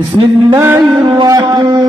بسم الله الرحمن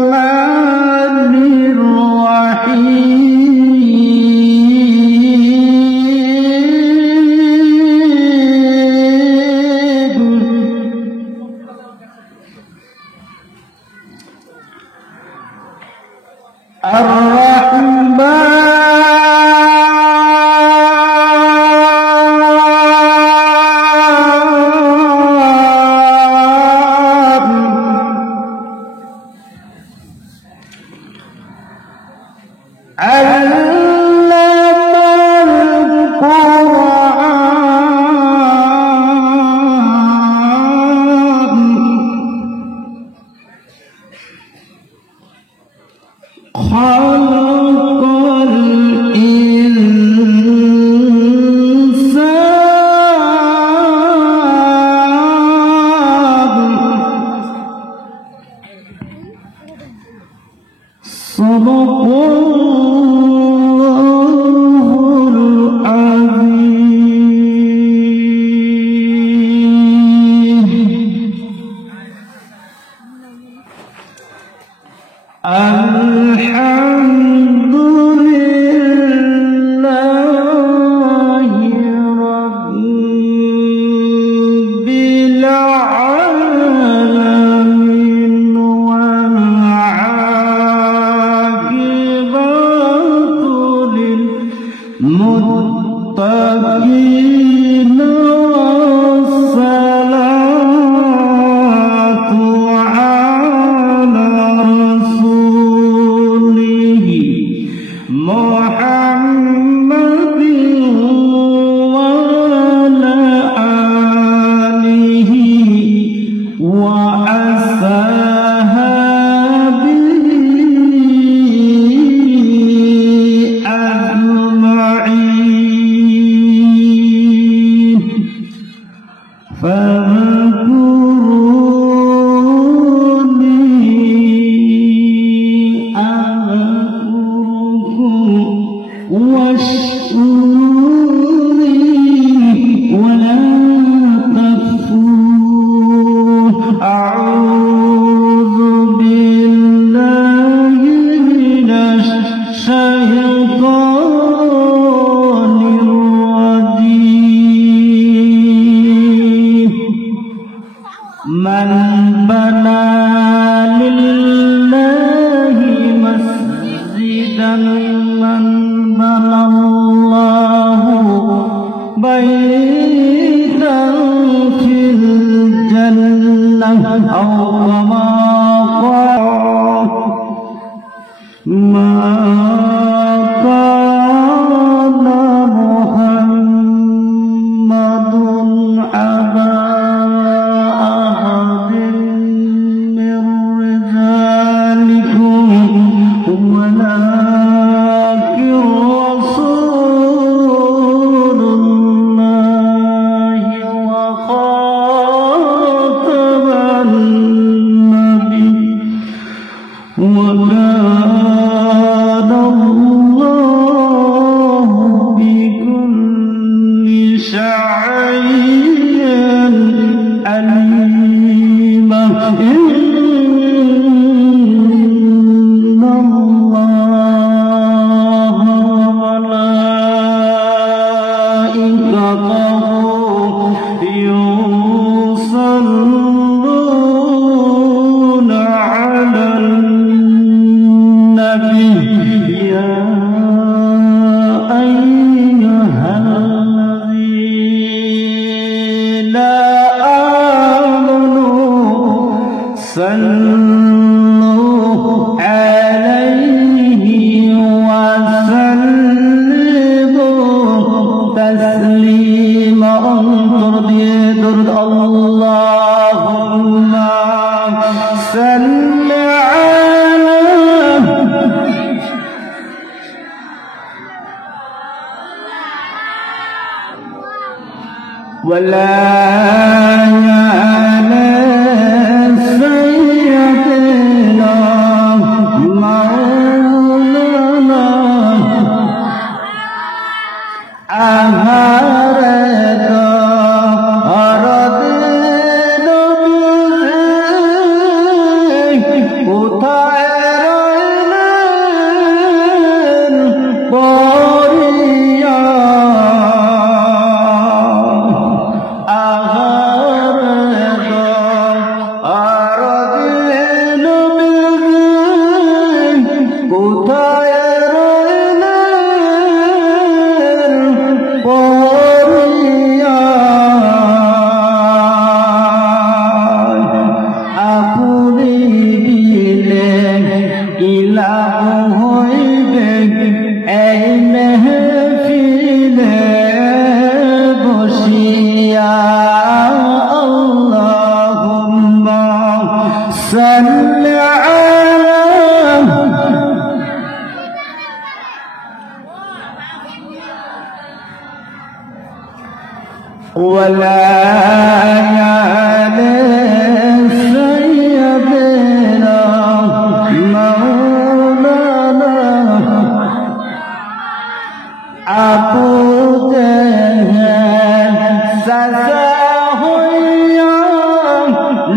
হইয়া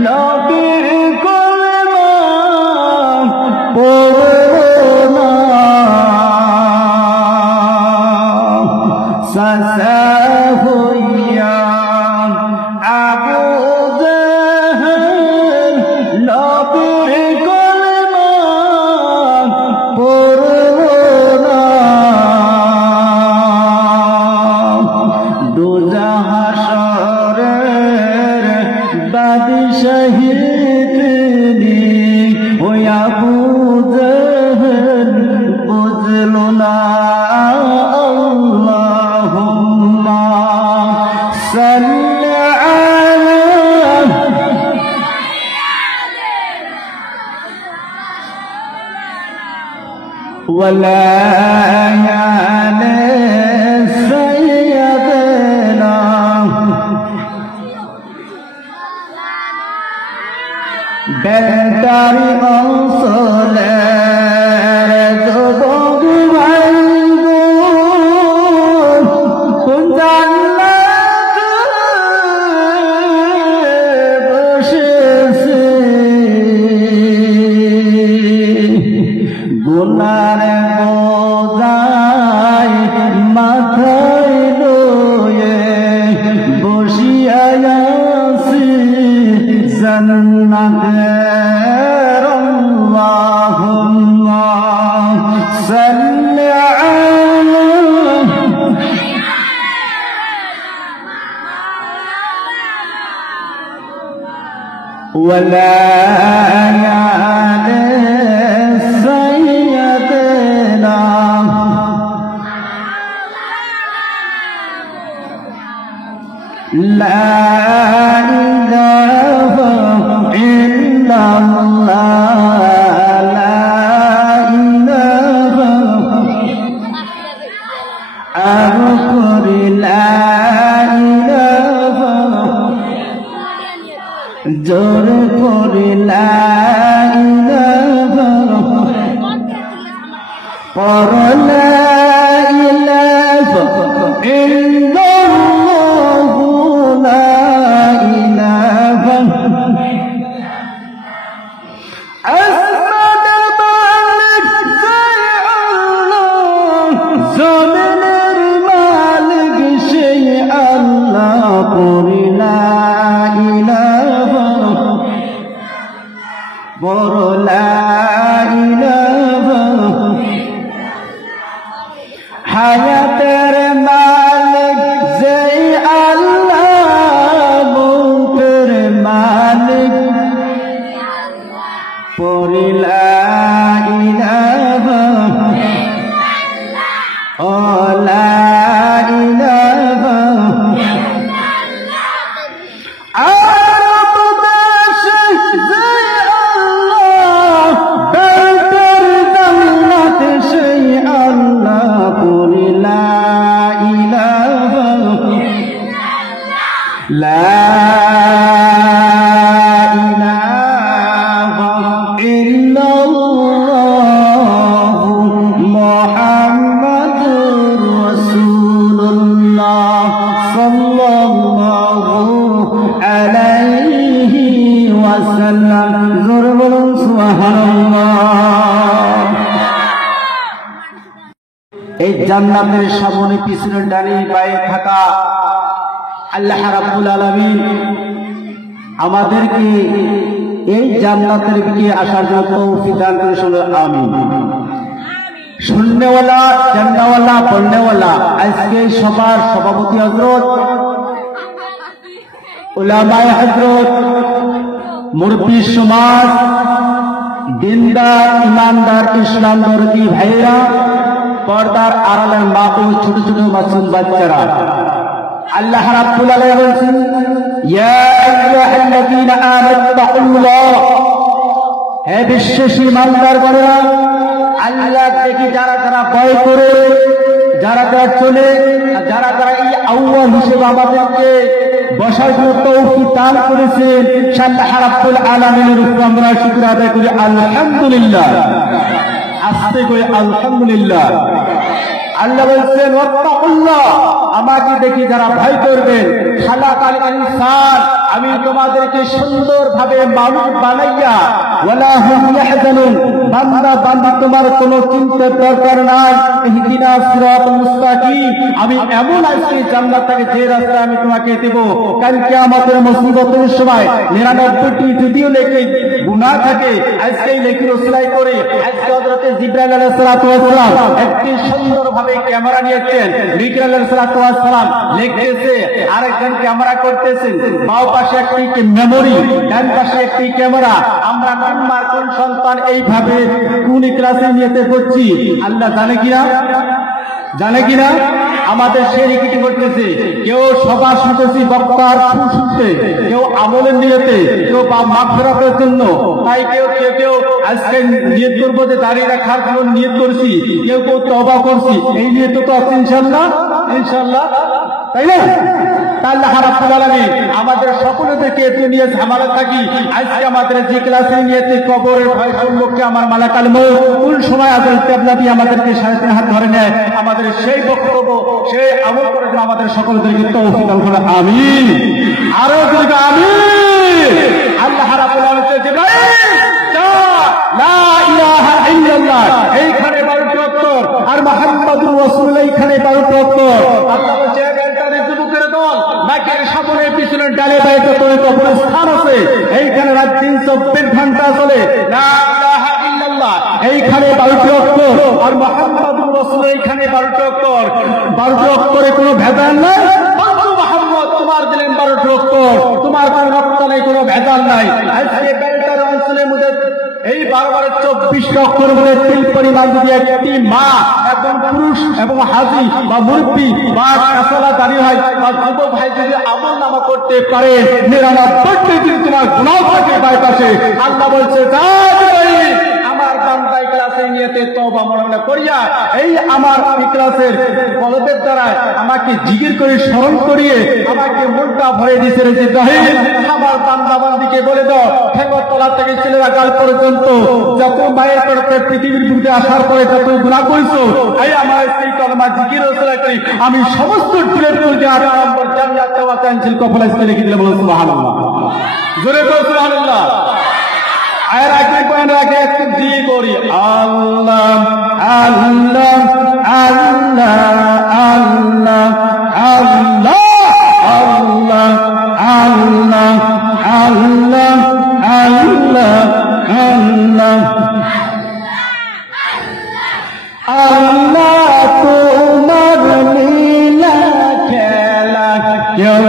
নবীর কলমা পড়ো না সাসা হইয়া আবু জাহেল নবীর কলমা পড়ো না দোজাহ হাসরের বাদশাহী তিনি ওই আবু জাহেল বুঝলো না আল্লাহুম্মা সাল্লি আলা ওয়ালা আলি সাইয়্যিদিনা বেতারি অঞ্চলের যুবক ভাই কোন জান্নাতে বসেছে গুনার বোঝাই মাথায় লয়ে বসিয়া আছি জান্নাতের আল্লাহুম্মা সাল্লি আলা ওয়ালা আলি সাইয়্যিদিনা লা ইলাহা ইল্লাল্লাহ লা ইলাহা আরকরি লা ইলাহা জোর করে লা ইলাহা পর লা ইলাহা ইল্লাল্লাহ লা ইলাহা আসমান মালিক সেই আল্লাহ জমিনের মালিক সেই আল্লাহ পড়ি লা ইলাহা বড় লা ইলাহা হায়াতের মালিক যেই আল্লাহ মৌতের মালিক পড়ি লা ইলাহা ও লা ইলাহা আরব দেশে যেই আল্লাহ বেতের জান্নাত সেই আল্লাহ পড়ি লা ইলাহা লা ইলাহা ইল্লাল্লাহ মুহাম্মাদুর রাসূলুল্লাহ সাল্লাল্লাহু আলাইহি ওয়াসাল্লাম জোরে বলুন সুবহানাল্লাহ। এই জান্নাতের সামনে পিছনে ডানে বায়ে থাকা আল্লাহ রাব্বুল আলামিন আমাদেরকে এই জান্নাতের দিকে আসার জন্য তৌফিক দান করে শুনুন আমিন। শুননেওয়ালা জান্নাওয়ালা পড়নেওয়ালা আজকে সবার সভাপতি হযরত উলামায়ে হযরত মুরব্বী সমাজ দিনদার ইমানদার ইসলাম দরদি ভাইরা পর্দার আড়ালের মা ও ছোট ছোট মাসুম বাচ্চারা আল্লাহ রাব্বুল আলামিন বলেন ইয়া আইয়ুহাল্লাযীনা আমানু তাকুল্লাহ হে বিশ্বাসী ইমানদারগণেরা আল্লাহ থেকে যারা যারা ভয় করে যারা যারা চলে যারা যারা এই আউয়াল হিসেবে আমাদেরকে বসার জন্য তৌফিক দান করেছেন আল্লাহ রাব্বুল আলামিনের উপর আমরা শুকর আদায় করি আলহামদুলিল্লাহ। আস্তে করে আলহামদুলিল্লাহ। আল্লাহ বলছেন ওয়াত্তাকুল্লাহ, আমাকে দেখি যারা ভয় করবেন, খালাকাল ইনসান, আমি তোমাদেরকে সুন্দরভাবে মানুষ বানাইয়া, ওয়ালা হুম ইয়াহজানুন, বান্দা বান্দি তোমার কোনো চিন্তার দরকার নাই, ইহদিনাস সিরাতাল মুস্তাকিম, আমি এমন আজকে জান্নাত থেকে যে রাস্তা আমি তোমাকে দেব, কাল কিয়ামতের মুসিবতের সময় 99টি যদিও লেখে গুনাহ থাকে, আজকে লেখি রসুলাই করে আজকে হযরত জিবরাইল আলাইহিস সালাতু ওয়াস সালাম একটি সুন্দরভাবে ক্যামেরা নিয়েছেন, মিকাইল আলাইহিস সালাতু ওয়াস সালাম লিখতেছে, আরেকজন ক্যামেরা করতেছেন, বাম পাশে একটি মেমোরি, ডান পাশে একটি ক্যামেরা। আমরা কোন মা কোন সন্তান এইভাবে কোন ক্লাসে নিতে পড়ছি আল্লাহ জানে কিনা, জানে কিনা? আমাদের সেই রিকিটি করতেছে, কেউ সভা শুনতেছি বক্তার শুনতে, কেউ আমলের নিয়তে, কেউ মাগফিরাতের জন্য, তাই কেউ কেউ কেউ আজকে নিয়ত করবো যে দাঁড়িয়ে রাখার জন্য নিয়ত করছি, কেউ কেউ তওবা করছি, এই নিয়ত তো আছে ইনশাআল্লাহ, ইনশাআল্লাহ, তাই না? আল্লাহ রাব্বুল আলামিন আমাদের সকলকে এতে নিয়ে ঝামেলা থাকি। আজকে আমাদের যে ক্লাসে নিয়েছে কবরের ভয় সম্মুখে আমার মালাকাল মউত কোন সময় আজল কেবলা দিয়ে আমাদেরকে সাড়ে তিন হাত ধরে নেয়, আমাদের সেই বক্তব্য সেই আমল করে আমাদের সকলদেরকে তৌফিক দান করুন, আমিন। আরো বলুন আমিন। আল্লাহ রাব্বুল আলামিন জিবরাইল লা ইলাহা ইল্লাল্লাহ এইখানে 12টি অক্ষর, আর মুহাম্মাদুর রাসূল এইখানে 12টি অক্ষর। আল্লাহ বলছে যুবকের দল নাকের সামনে পিছনের ডালে বাইরে করে কবরস্থান আছে, এইখানে রাত 324 ঘন্টা চলে, লা ইলাহা ইল্লাল্লাহ এইখানে 12টি অক্ষর, আর মুহাম্মাদুর রাসূল এইখানে 12টি অক্ষর। 12টি অক্ষরে কোনো ভেজাল নাই, মুহাম্মদ তোমার দিলেন 12টি অক্ষর, তোমার কোনো রক্ত নাই, কোনো ভেজাল নাই। আজকে বেলটার অঞ্চলের মধ্যে এই 12-24 অক্ষর মধ্যে তিল পরিমাণ যদি একটি মা এবং পুরুষ এবং হাজি বা মুরব্বী বা কাসালা দাঁড়িয়ে হয় বা যুবক ভাই যদি আমল নামা করতে পারে 99টি দিন তোমার গুনাহ থাকে বাইপাসে। আল্লাহ বলছে আমার বান্দাই ক্লাসে নিয়েতে তওবা মনে করিয়া এই আমার ক্লাসের কলবের দ্বারা আমাকে জিকির করে স্মরণ করিয়ে আমাকে মনটা ভরে দিয়েছে রে জিব্রাইল, আমার বান্দা বান্দিকে বলে দাও ফেকতলা থেকে ছেলেরা গাল পর্যন্ত যত মায়ের পেটে পৃথিবীর বুকে আসার পরে যত গুনাহ করেছো, এই আমার সেই কলমা জিকির রসুলা করি আমি সমস্ত টুলের তুলকে 8 নম্বর জান্নাত দেওয়া চাইছিল কপালে লিখে দিলে, বলো সুবহানাল্লাহ, জোরে বলো সুবহানাল্লাহ। আর আগে কোন আগে একটু দিয়ে করি আল্লাহ আল্লাহ আল্লাহ আল্লাহ আল্লাহ আল্লাহ আল্লাহ আল্লাহ আল্লাহ আল্লাহ আল্লাহ তোমার লীলা খেলা কেউ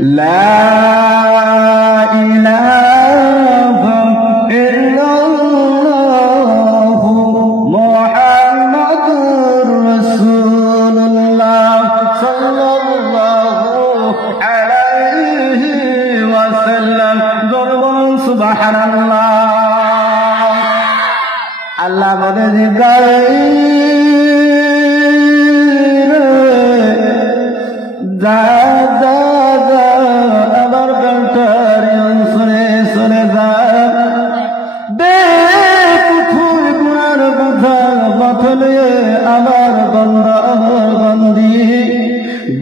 লা ইলাহা ইল্লাল্লাহু মুহাম্মাদুর রাসূলুল্লাহ সাল্লাল্লাহু আলাইহি ওয়াসাল্লাম। বলুন সুবহানাল্লাহ। আল্লাহ বলে জিবরাইল যা যা যা আমার বেটার শুনে শুনে যা দেখ ফুল গুনার কথা বদলে আমার বান্দা আমার বান্দি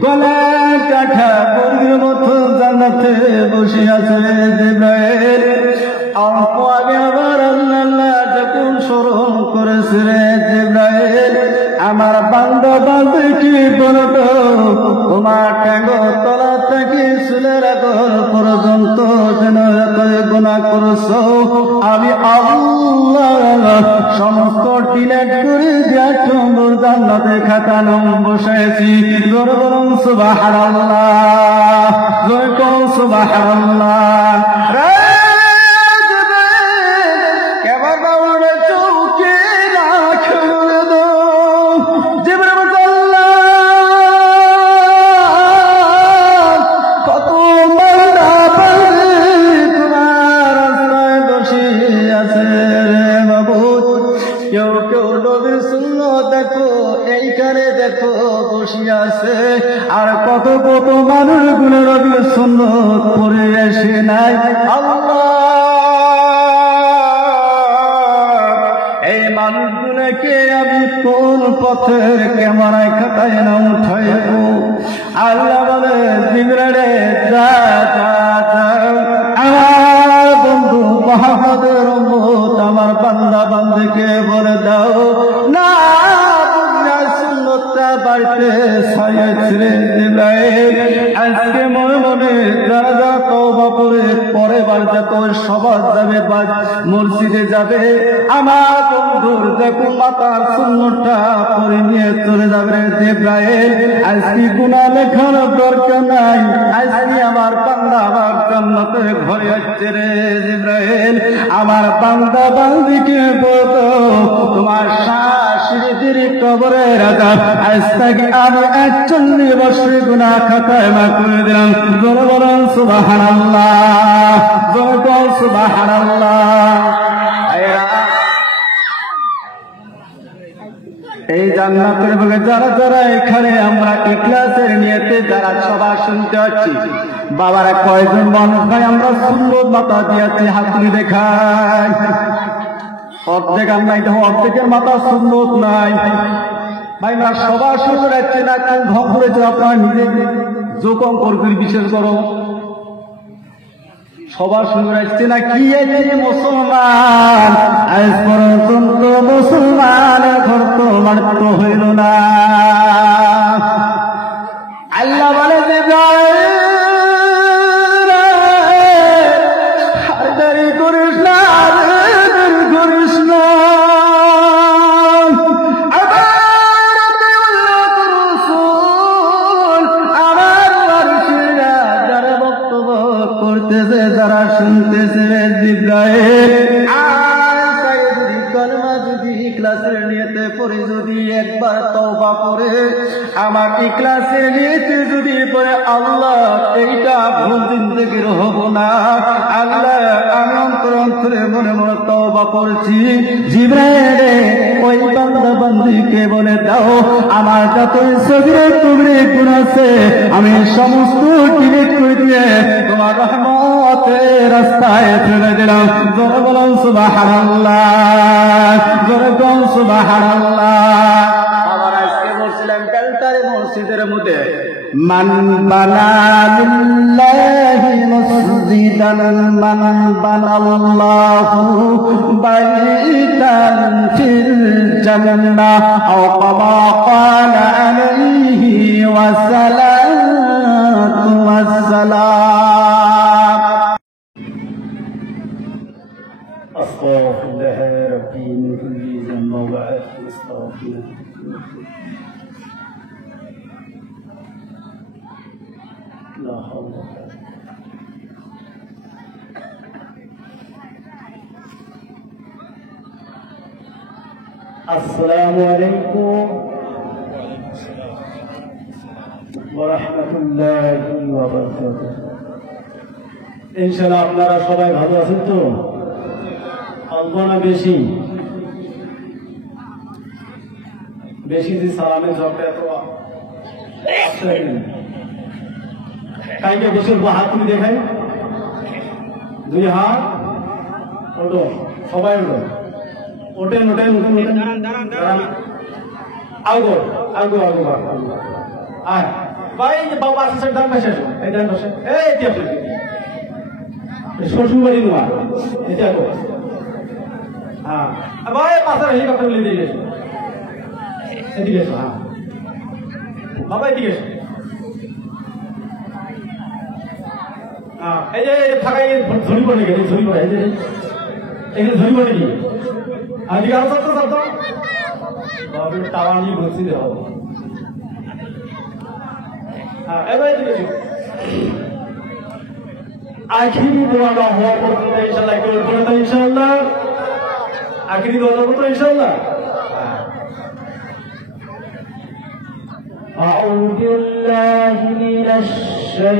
গলা কাঠা পরির মতো জান্নাতে বসে আছে। জিবরাইল অল্প আগে আবার আল্লাহ যখন স্মরণ করেছে রে জিবরাইল আমার বান্দা বান্দিকে বলতো তোমার ট্যাঙ্গ তলা থেকে চুলের আগর পর্যন্ত যেন এতই গুনাহ করছো আমি আল্লাহ সমস্ত ডিলেট করে দিয়া তোমার জান্নাতে খাতা নাম বসাইছি। জোরে বলুন সুবহানাল্লাহ, জোরে বলুন সুবহানাল্লাহ। আর কত কত মানুষ গুলো রবির সুন্নত পড়ে আসে নাই। আল্লাহ এই মানুষগুলোকে আমি কোন পথের ক্যামেরায় খাতায় না উঠাইব। আল্লাহ বলে জিবরাইলে যা যা যা আমার বন্ধু মুহাম্মদের উম্মত আমার বান্দা বান্দিকে বলে দাও না বাড়িতে ছাইয়াছিলেন জিবরাইল আজকে মনে মনে যারা যারা তওবা করে পরে বাড়িতে তো সবার যাবে মসজিদে যাবে আমার বন্ধুর দেখো মাতার সুন্নতটা পরে নিয়ে চলে যাবে জিবরাইল আজকে গুনাহ লেখার দরকার নাই আজকে আমার বান্দা আমার জান্নাতে ঘরে আসছে রে জিবরাইল আমার বান্দা বান্দিকে বলতো তোমার শাশুড়ির কবরে রাজা আজ থেকে আমি 41 বছর গুনাহ খাতায় মাফ করে দিলাম। জোরে বলুন সুবহানাল্লাহ, জোরে বলুন সুবহানাল্লাহ। এই জান্নাতের বুকে যারা যারা এখানে আমরা ইখলাসের নিয়তে যারা সভা শুনতে আসছি বাবারা কয়জন মানুষ ভাই আমরা সুন্দর মাথা দিয়েছি হাত তুলে দেখাই। অর্ধেক আমরা এটা অর্ধেকের মাথা সুন্দর নাই ভাই না সবার সুন্দর যাচ্ছে না কেউ ঢং করেছে আপনারা নিজে যোগম করবেন বিশেষ করো সবার সুন্দর আসছে না কি আছে মুসলমান আজ পর্যন্ত মুসলমান ঘর তো মানত হইল না। আল্লাহ বলে দেরি করিস না দেরি করিস না যারা শুনতেছে জিবরাইল কলমা যদি ইখলাসের নিয়তে পড়ে যদি একবার তওবা করে আমার ইখলাসের নিয়তে যদি পড়ে আল্লাহ এইটা ভুল জিন্দেগির হব না আল্লাহ আমি অন্তর অন্তরে মনে মনে তওবা করছি। জিবরাইল ওই বান্দা বান্দিকে বলে দাও আমার যত সগীরা কবিরা গুনাহ আছে আমি সমস্ত ডিলিট করে দিয়ে তোমার রহমতের রাস্তায় ছেড়ে দিলাম। জোরে বলুন সুবহানাল্লাহ, জোরে বলুন সুবহানাল্লাহ। আবার আজকে বলছিলাম কালটারে মসজিদের মধ্যে মান বানা লিল্লাহি মসজিদান মান বানাল্লাহু বাইতান ফিল জান্নাহ আও কামা ক্বালা আলাইহি ওয়াসাল্লাতু ওয়াসসালাম। আস্তাগফিরুল্লাহ রাব্বি মিন কুল্লি যামবিন ওয়া আস্তাগফিরুহ। لا حول আসসালামু আলাইকুম ওয়া রাহমাতুল্লাহি ওয়া বারাকাতুহু। ইনশাআল্লাহ আপনারা সবাই ভালো আছেন তো? অল্প না বেশি? বেশি যে সালামের জবটা এত কাইকে বসে হাত তুলে দেখাই, দুই হাত ওটো, সবাই ওটো, ওঠেন ওঠেন উঠেন উঠেন, আগো আগো আগো আয় ভাই, বাবা আসছে ডান পাশে, এই ডান পাশে, এই শ্বশুর বাড়ি নোয়া এটা তো, হ্যাঁ ভাই পাশে হেলিকপ্টার নিয়ে দিয়ে গেছে, এদিকে এসো, হ্যাঁ বাবা এদিকে এসো, হ্যাঁ এই যে ফাঁকা ঝুড়ি পড়ে গেছে, ঝুড়ি পড়ে, এই যে এখানে ঝুড়ি পড়ে গিয়ে আজকে আরো সত্য সত্য বাবুর টাওয়া নিয়ে ঘুরছি দেওয়া, হ্যাঁ এবার এদিকে এসো। আখিরি দোয়াটা হওয়া পর্যন্ত ইনশাআল্লাহ একটু বলে তো ইনশাআল্লাহ, আখিরি দোয়াটা তো ইনশাআল্লাহ। أعوذ بالله من الشيطان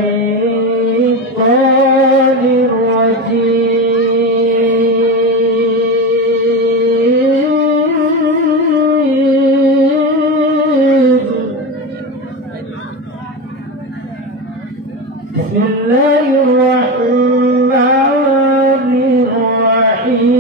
الرجيم. بسم الله الرحمن الرحيم.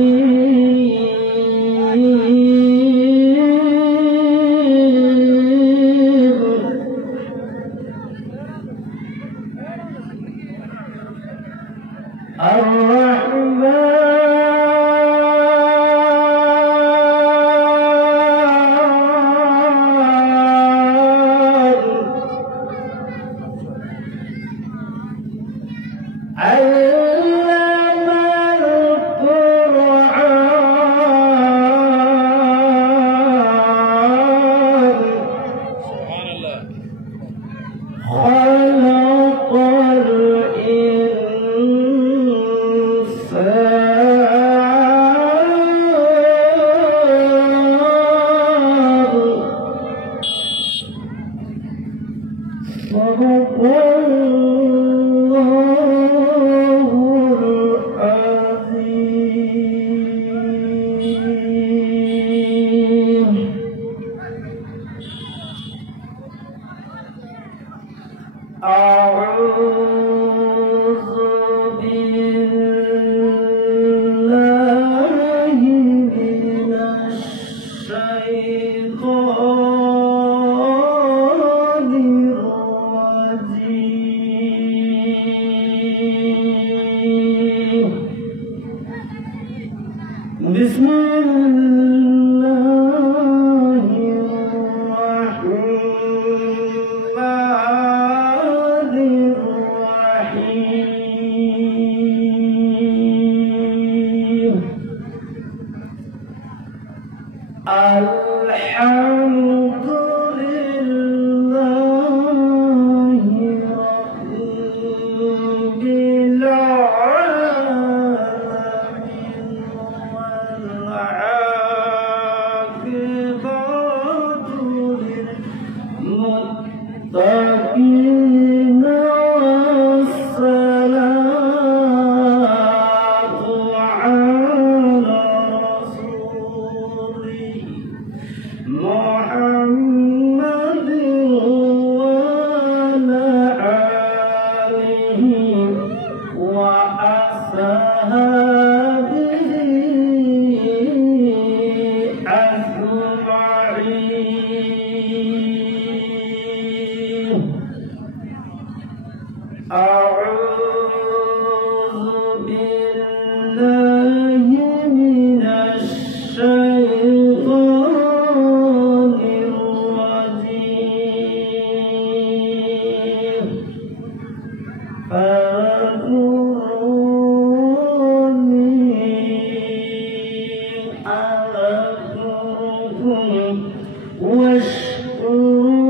واشكروا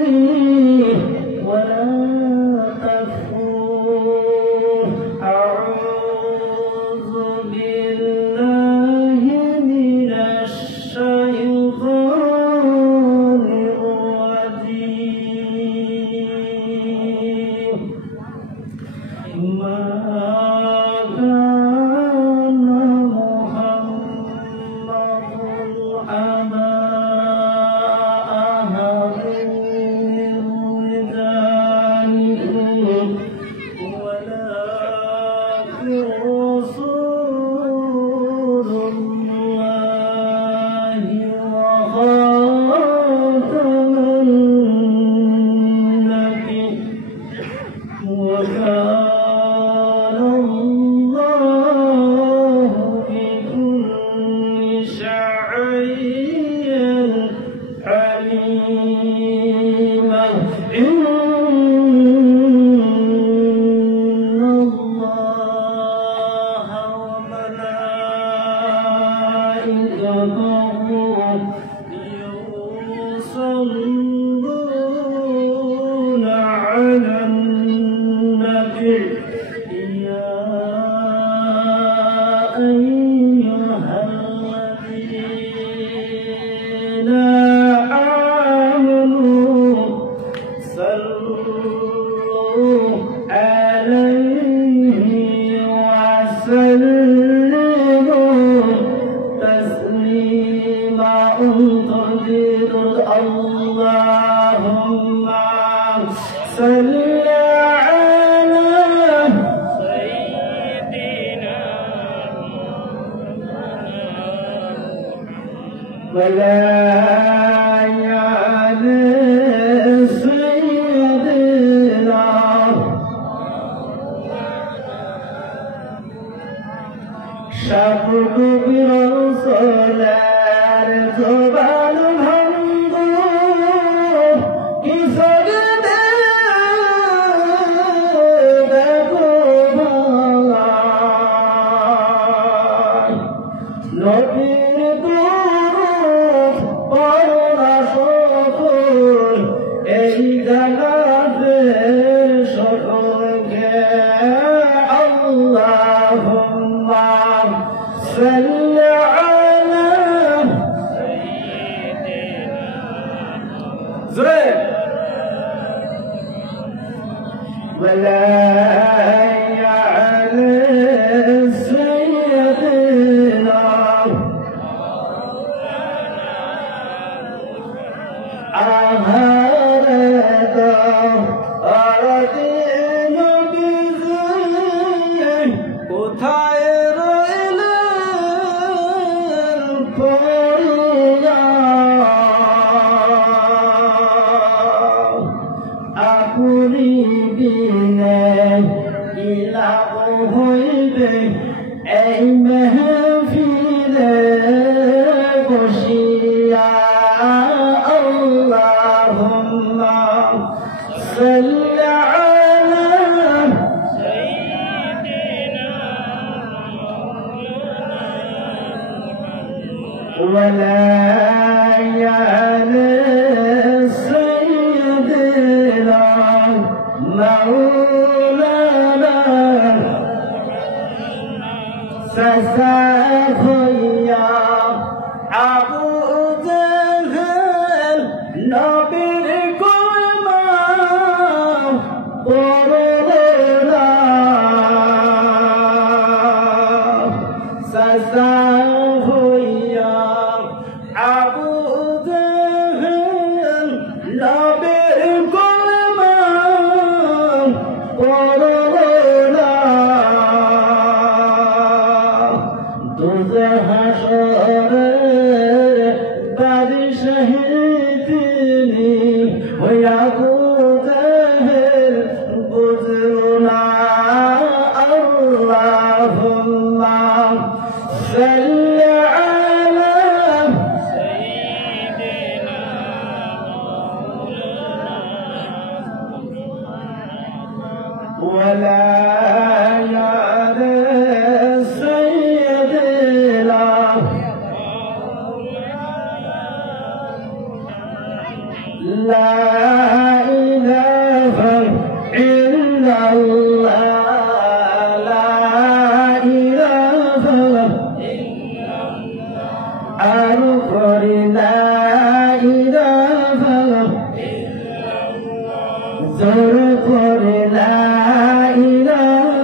لي ولا تكفرون. জোর করে লা ইলাহা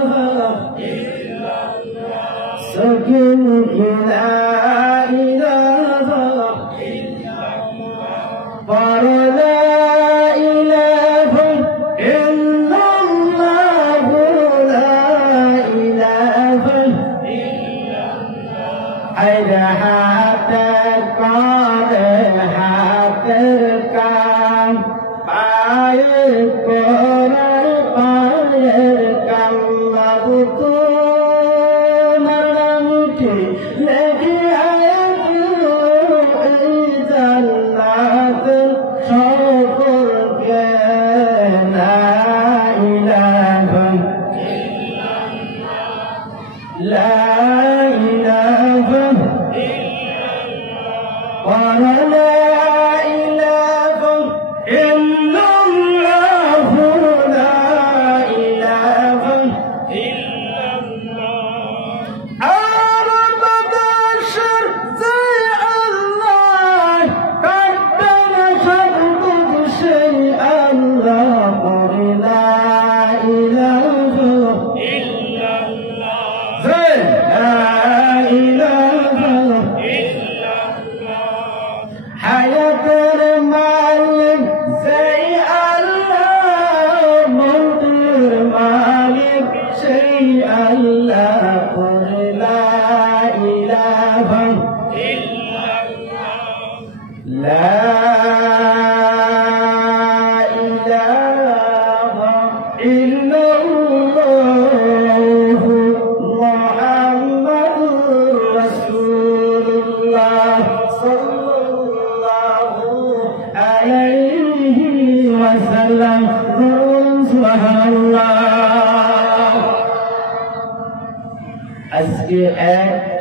আজকে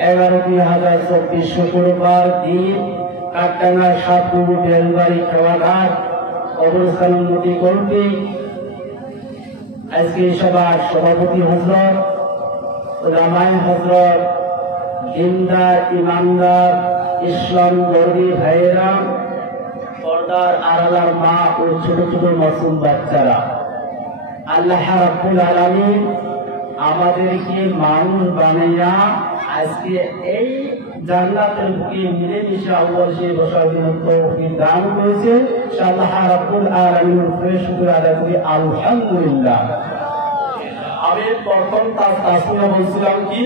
1/11/2024 শুক্রবার দিন কাকডাঙ্গা সাতপুর বেলবাড়ি খেওয়াঘাট অবস্থান উন্নতি কর্তৃক আজকে সভার সভাপতি হজরত রামায় হজরত দিনদার ইমানদার ইসলাম গর্বী ভাইয়েরা, পর্দার আড়ালার মা ও ছোট ছোট মাসুম বাচ্চারা, আল্লাহ রাব্বুল আলামিন আমাদেরকে মানুষ বানাইয়া আজকে এই জান্নাতের বুকে মিলেমিশে আল্লাহর বসার জন্য তৌফিক দান করেছে। আল্লাহ রাব্বুল আলামিনের উপরে শুকর আদায় করি আলহামদুলিল্লাহ। আমি প্রথম তার তাসমিয়া বলছিলাম কি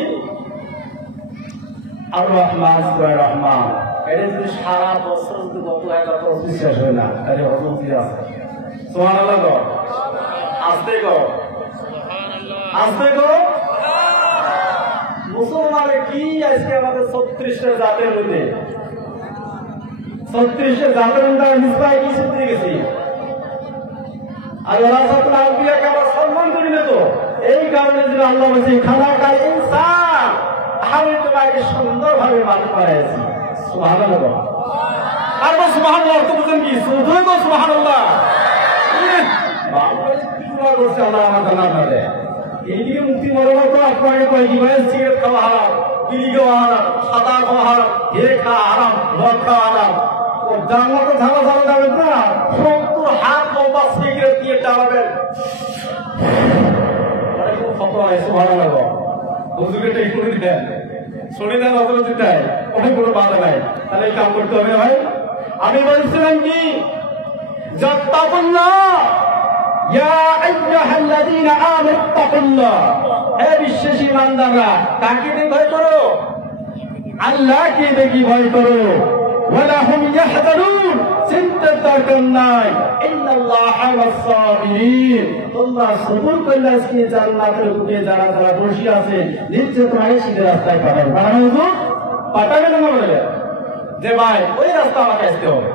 আর রহমান সুবহান রহমান, এটা যদি সারা বছর যদি গত হয় তত শেষ হয় না, তাহলে হজমতি আছে। সুবহানাল্লাহ গো, আস্তে গো, আস্তে গো। মুসলমানে কি আজকে আমাদের 36টা জাতের মধ্যে 36টা জাতের মধ্যে নিষ্পায় কি শিখতে গেছি। আল্লাহ আউলিয়াকে আমরা সম্মান করি না তো, এই কারণে যদি আল্লাহ বলছে খানা খাই ইনসান, আমি তোমাকে সুন্দরভাবে মানুষ বানিয়েছি। সুবহানাল্লাহ। আর সুবহানাল্লাহ অর্থ বুঝেন কি? শুধুই তো সুবহানাল্লাহ। আল্লাহ আমার জান্নাত দেয়। এইদিকে মুক্তি বলবো তো আপনাকে কয় কি ভাই, সিগারেট খাওয়া হারাম, বিড়ি খাওয়া হারাম, সাদা খাওয়া হারাম, হিরে খাওয়া হারাম, মদ খাওয়া হারাম। জান্নাত তো ধারা ধারা যাবেন না, 70 হাত লম্বা সিগারেট দিয়ে চালাবেন। খুব খতরা হয়। সুবহানাল্লাহ। হুজুরকে টেক করে দিতেন, শুনে দেন অত দিতেন, অনেক কোনো বাধা নাই। তাহলে এই কাম করতে হবে ভাই। আমি বলছিলাম কি, যাত্তাকুল্লাহ ইয়া আইয়ুহাল্লাযীনা আমানু তাকুল্লাহ, হে বিশ্বাসী ইমানদাররা কাকে দেখে ভয় করো? আল্লাহকে দেখে ভয় করো। ওয়ালা হুম ইয়াহজানুন, চিন্তার দরকার নাই। ইন্নাল্লাহা মাস-সাবিরিন, তোমরা সবর করলে আজকে জান্নাতের বুকে যারা যারা বসে আছে নিশ্চয় তোমাকে সিধে রাস্তায় পাঠাবে। পাঠানো হুজুর পাঠাবে না বলে যে ভাই ওই রাস্তা আমাকে আসতে হবে।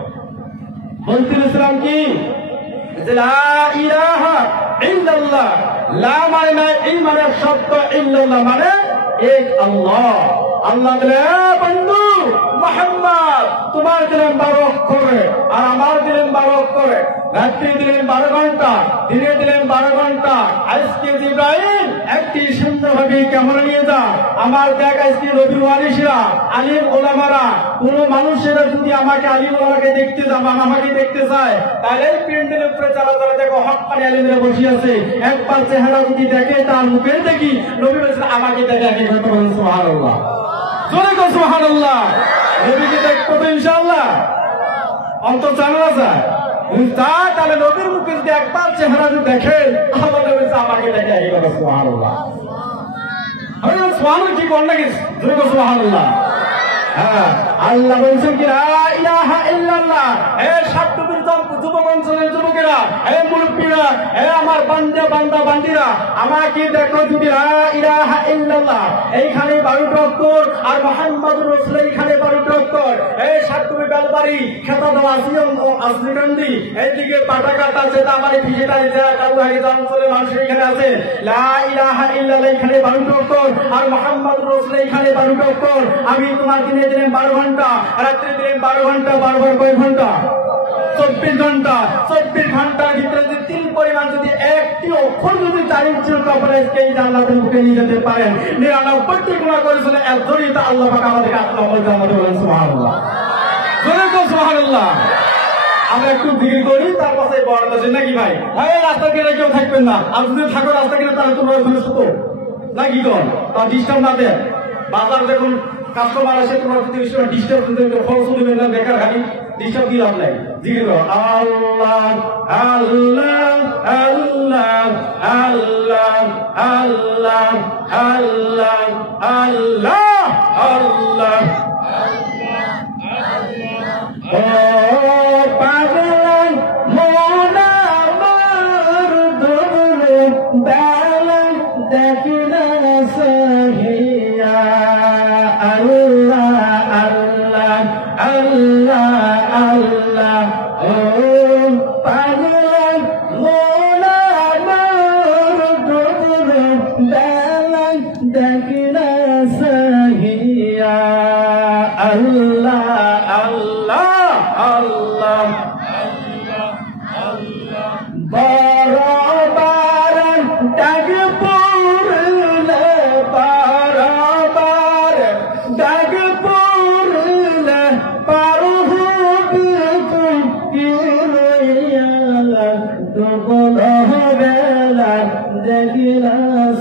বলছিলাম কি, লা ইলাহা ইল্লাল্লাহ, লা মানে এই মানে শব্দ, ইল্লাল্লাহ মানে এক আল্লাহ। আল্লাহ বলে বন্ধু মুহাম্মদ তোমার দিলেন 12 অক্ষরে আর আমার দিলেন 12 অক্ষরে, রাত্রি দিলেন 12 ঘন্টা, দিনে দিলেন 12 ঘন্টা। আজকে জিবরাইল একটি সুন্দরভাবে ক্যামেরা নিয়ে যা, আমার দেখ আজকে নবী ওয়ারিসরা আলিম ওলামারা কোন মানুষেরা যদি আমাকে আলিম ওলামাকে দেখতে যাবে, আমাকে দেখতে চায়, তাহলে এই প্যান্ডেলের উপরে যারা যারা দেখো হক্কানি আলিমরা বসে আছে, একবার চেহারা যদি দেখে তার মুখে দেখি নবী বলেছেন আমাকে দেখে একই কথা বলেন। সুবহানাল্লাহ, জোরে কর সুবহানাল্লাহ। নবীকে দেখবো তো ইনশাআল্লাহ, অন্তর জানা যায়। তাহলে নবীর মুখে যদি একবার চেহারা যদি দেখেন, আমাদের আমাকে দেখে একই কথা। সুবহানাল্লাহ। সুবহানাল্লাহ কি বল নাকি? জোরে কর সুবহানাল্লাহ। হ্যাঁ, আল্লাহ বলছেন কি লা ইলাহা ইল্লাল্লাহ, হে সাতটুকুর যুবক অঞ্চলের যুবকেরা, হে মুরব্বীরা, হে আমার বান্দা বান্দা বান্দিরা, আমাকে দেখো যদি লা ইলাহা ইল্লাল্লাহ এইখানে 12টা অক্ষর আর মুহাম্মাদুর রাসূল এইখানে 12টা অক্ষর। হে সাতটুকু বেলবাড়ি খেতাদা আসিয়ম ও আসরিকান্দি, এইদিকে পাটাকাটা যেটা আমার ভিজেটা যেটা কাউহাগে অঞ্চলের মানুষ এখানে আছে, লা ইলাহা ইল্লাল্লাহ এইখানে 12টা অক্ষর আর মুহাম্মাদুর রাসূল এইখানে 12টা অক্ষর। আমি তোমার দিনে দিলেন 12 ঘন্টা, রাত্রে দিলেন 12 ঘন্টা, 12 বার কয় ঘন্টা? 24 ঘন্টা। 24 ঘন্টার ভিতরে যদি 3 পরিমাণ যদি একটি অক্ষর যদি 4 ইঞ্চির কাপড়ে এই জান্নাতের মুখে নিয়ে যেতে পারেন, 99টি গুনাহ করেছেন এতই তো আল্লাহ পাক আমাদেরকে আল্লাহ আমাদের বলেন সুবহানাল্লাহ। জোরে কর সুবহানাল্লাহ। আমরা একটু দিকে করি, তার পাশে বড় আছে নাকি ভাই? ভাই রাস্তা কিনে কেউ থাকবেন না, আর যদি থাকো রাস্তা কিনে তাহলে তোমরা ওখানে শুতো নাকি কর, তা ডিস্টার্ব না দেন। বাজার দেখুন কাস্টমার আসে, তোমার যদি ডিস্টার্ব খরচ দেবেন না, বেকার খালি ডিস্টার্ব দিলাম নাই। জিজ্ঞেস করো আল্লাহ আল্লাহ আল্লাহ আল্লাহ আল্লাহ আল্লাহ আল্লাহ আল্লাহ। ও পাগল মোনা আমার দোলে বেলা দেখিনা সহিয়া, আল্লাহ আল্লাহ আল্লাহ আল্লাহ। ও পাগল মোনা আমার দোলে বেলা দেখিনা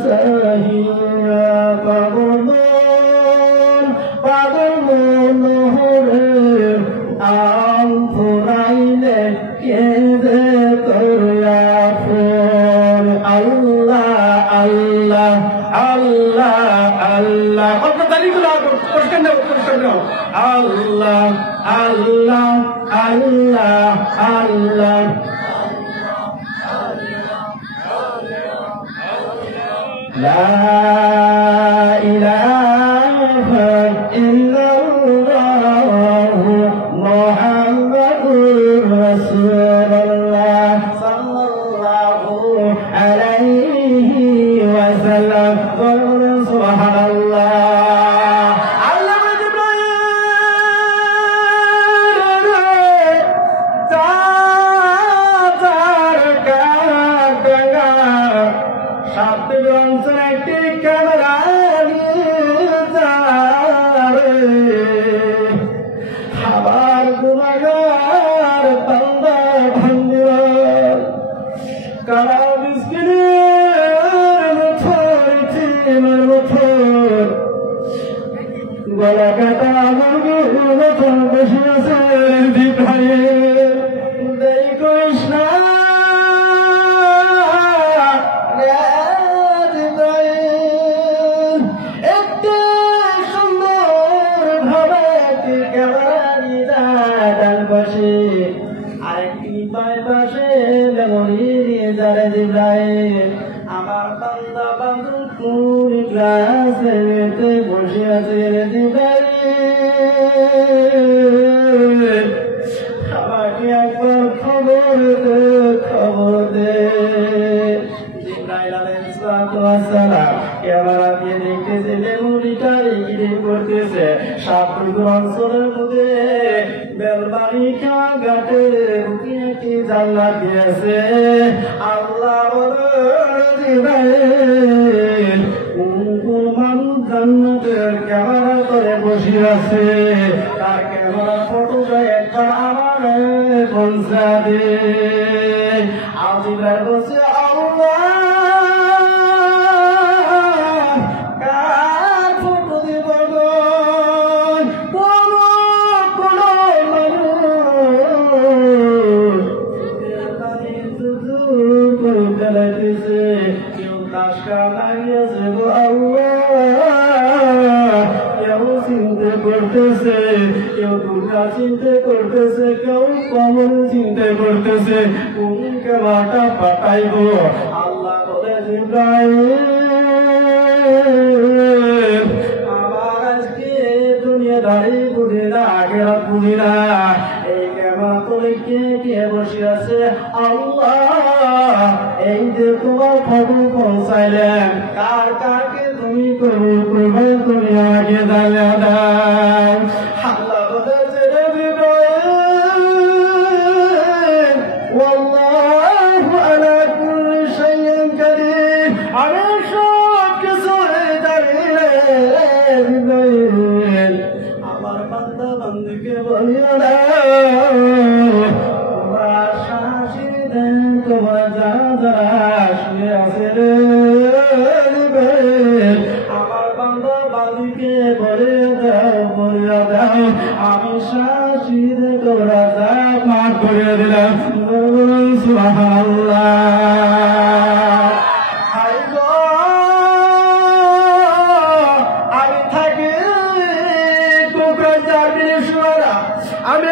সাহিয়া পাগল হরে আম ফুরাইলে কেঁদে তোরা ফোন আল্লাহ আল্লাহ আল্লাহ আল্লাহ কত তারিখগুলো পুরস্কার নেব আল্লাহ আল্লাহ আল্লাহ আল্লাহ লা ইলাহা ইল্লাল্লাহ মুহাম্মাদুর রাসূলুল্লাহ সাল্লাল্লাহু আলাইহি ওয়াসাল্লাম সুবহানাল্লাহ গলা কাটা আমার মতন বসে আছে দিভাইয়ে দেই করিস না একটু সুন্দর ভাবে ডান পাশে আরেকটি বাই পাশে মেমোরি নিয়ে যারে দিভাইয়ে আমার বান্দা বান্ধব কোন ক্লাসে বসে আছে আমাকে একবার খবর দে জিবরাইল আলাইহিস সালাম ক্যামেরা দিয়ে দেখতেছে মেমোরিটা রিডিং করতেছে সাতপুর অঞ্চলের মধ্যে বেলবাড়ি খাওয়া ঘাটে কি জানলা দিয়েছে আল্লাহ বলে জিবরাইল কোন মানুষ জান্নাতের ক্যামেরা করে বসে আছে তার ক্যামেরা ফটোটা একবার আমার পৌঁছা দে জিবরাইল বলছে আল্লাহ কার ফটো দিব কেউ কাশকা লাগিয়েছে গো আল্লাহ কেউ চিন্তা করতেছে কেউ দুর্গা চিন্তা করতেছে কেউ কমল চিন্তা করতেছে কোন কেবাটা পাঠাইব আল্লাহ বলে জিবরাইল আমার আজকে দুনিয়াদারি বুঝি না আখেরাত বুঝি না এই ক্যামেরা তোলে কে কে বসে আছে আল্লাহ এই যে তোমার খবর পৌঁছাইলেন কার কাকে তুমি কবুল করবে তুমি আগে জানিয়ে দাও আল্লাহ বলেছে রে জিবরাইল ওয়াল্লাহু আলা কুল্লি শাইইন কাদির আমি সব কিছু জানি রে জিবরাইল আমার বান্দা বান্দীকে বলিও না তোমরা শাসি দেন তোমরা যারা শুয়ে আছে রে জিবরাইল আমার বান্দা বান্দীকে বলিও দাও আমি শাসি দে তোমরা যা মাফ করে দিলাম সুবহানাল্লাহ আমি থাকি আমি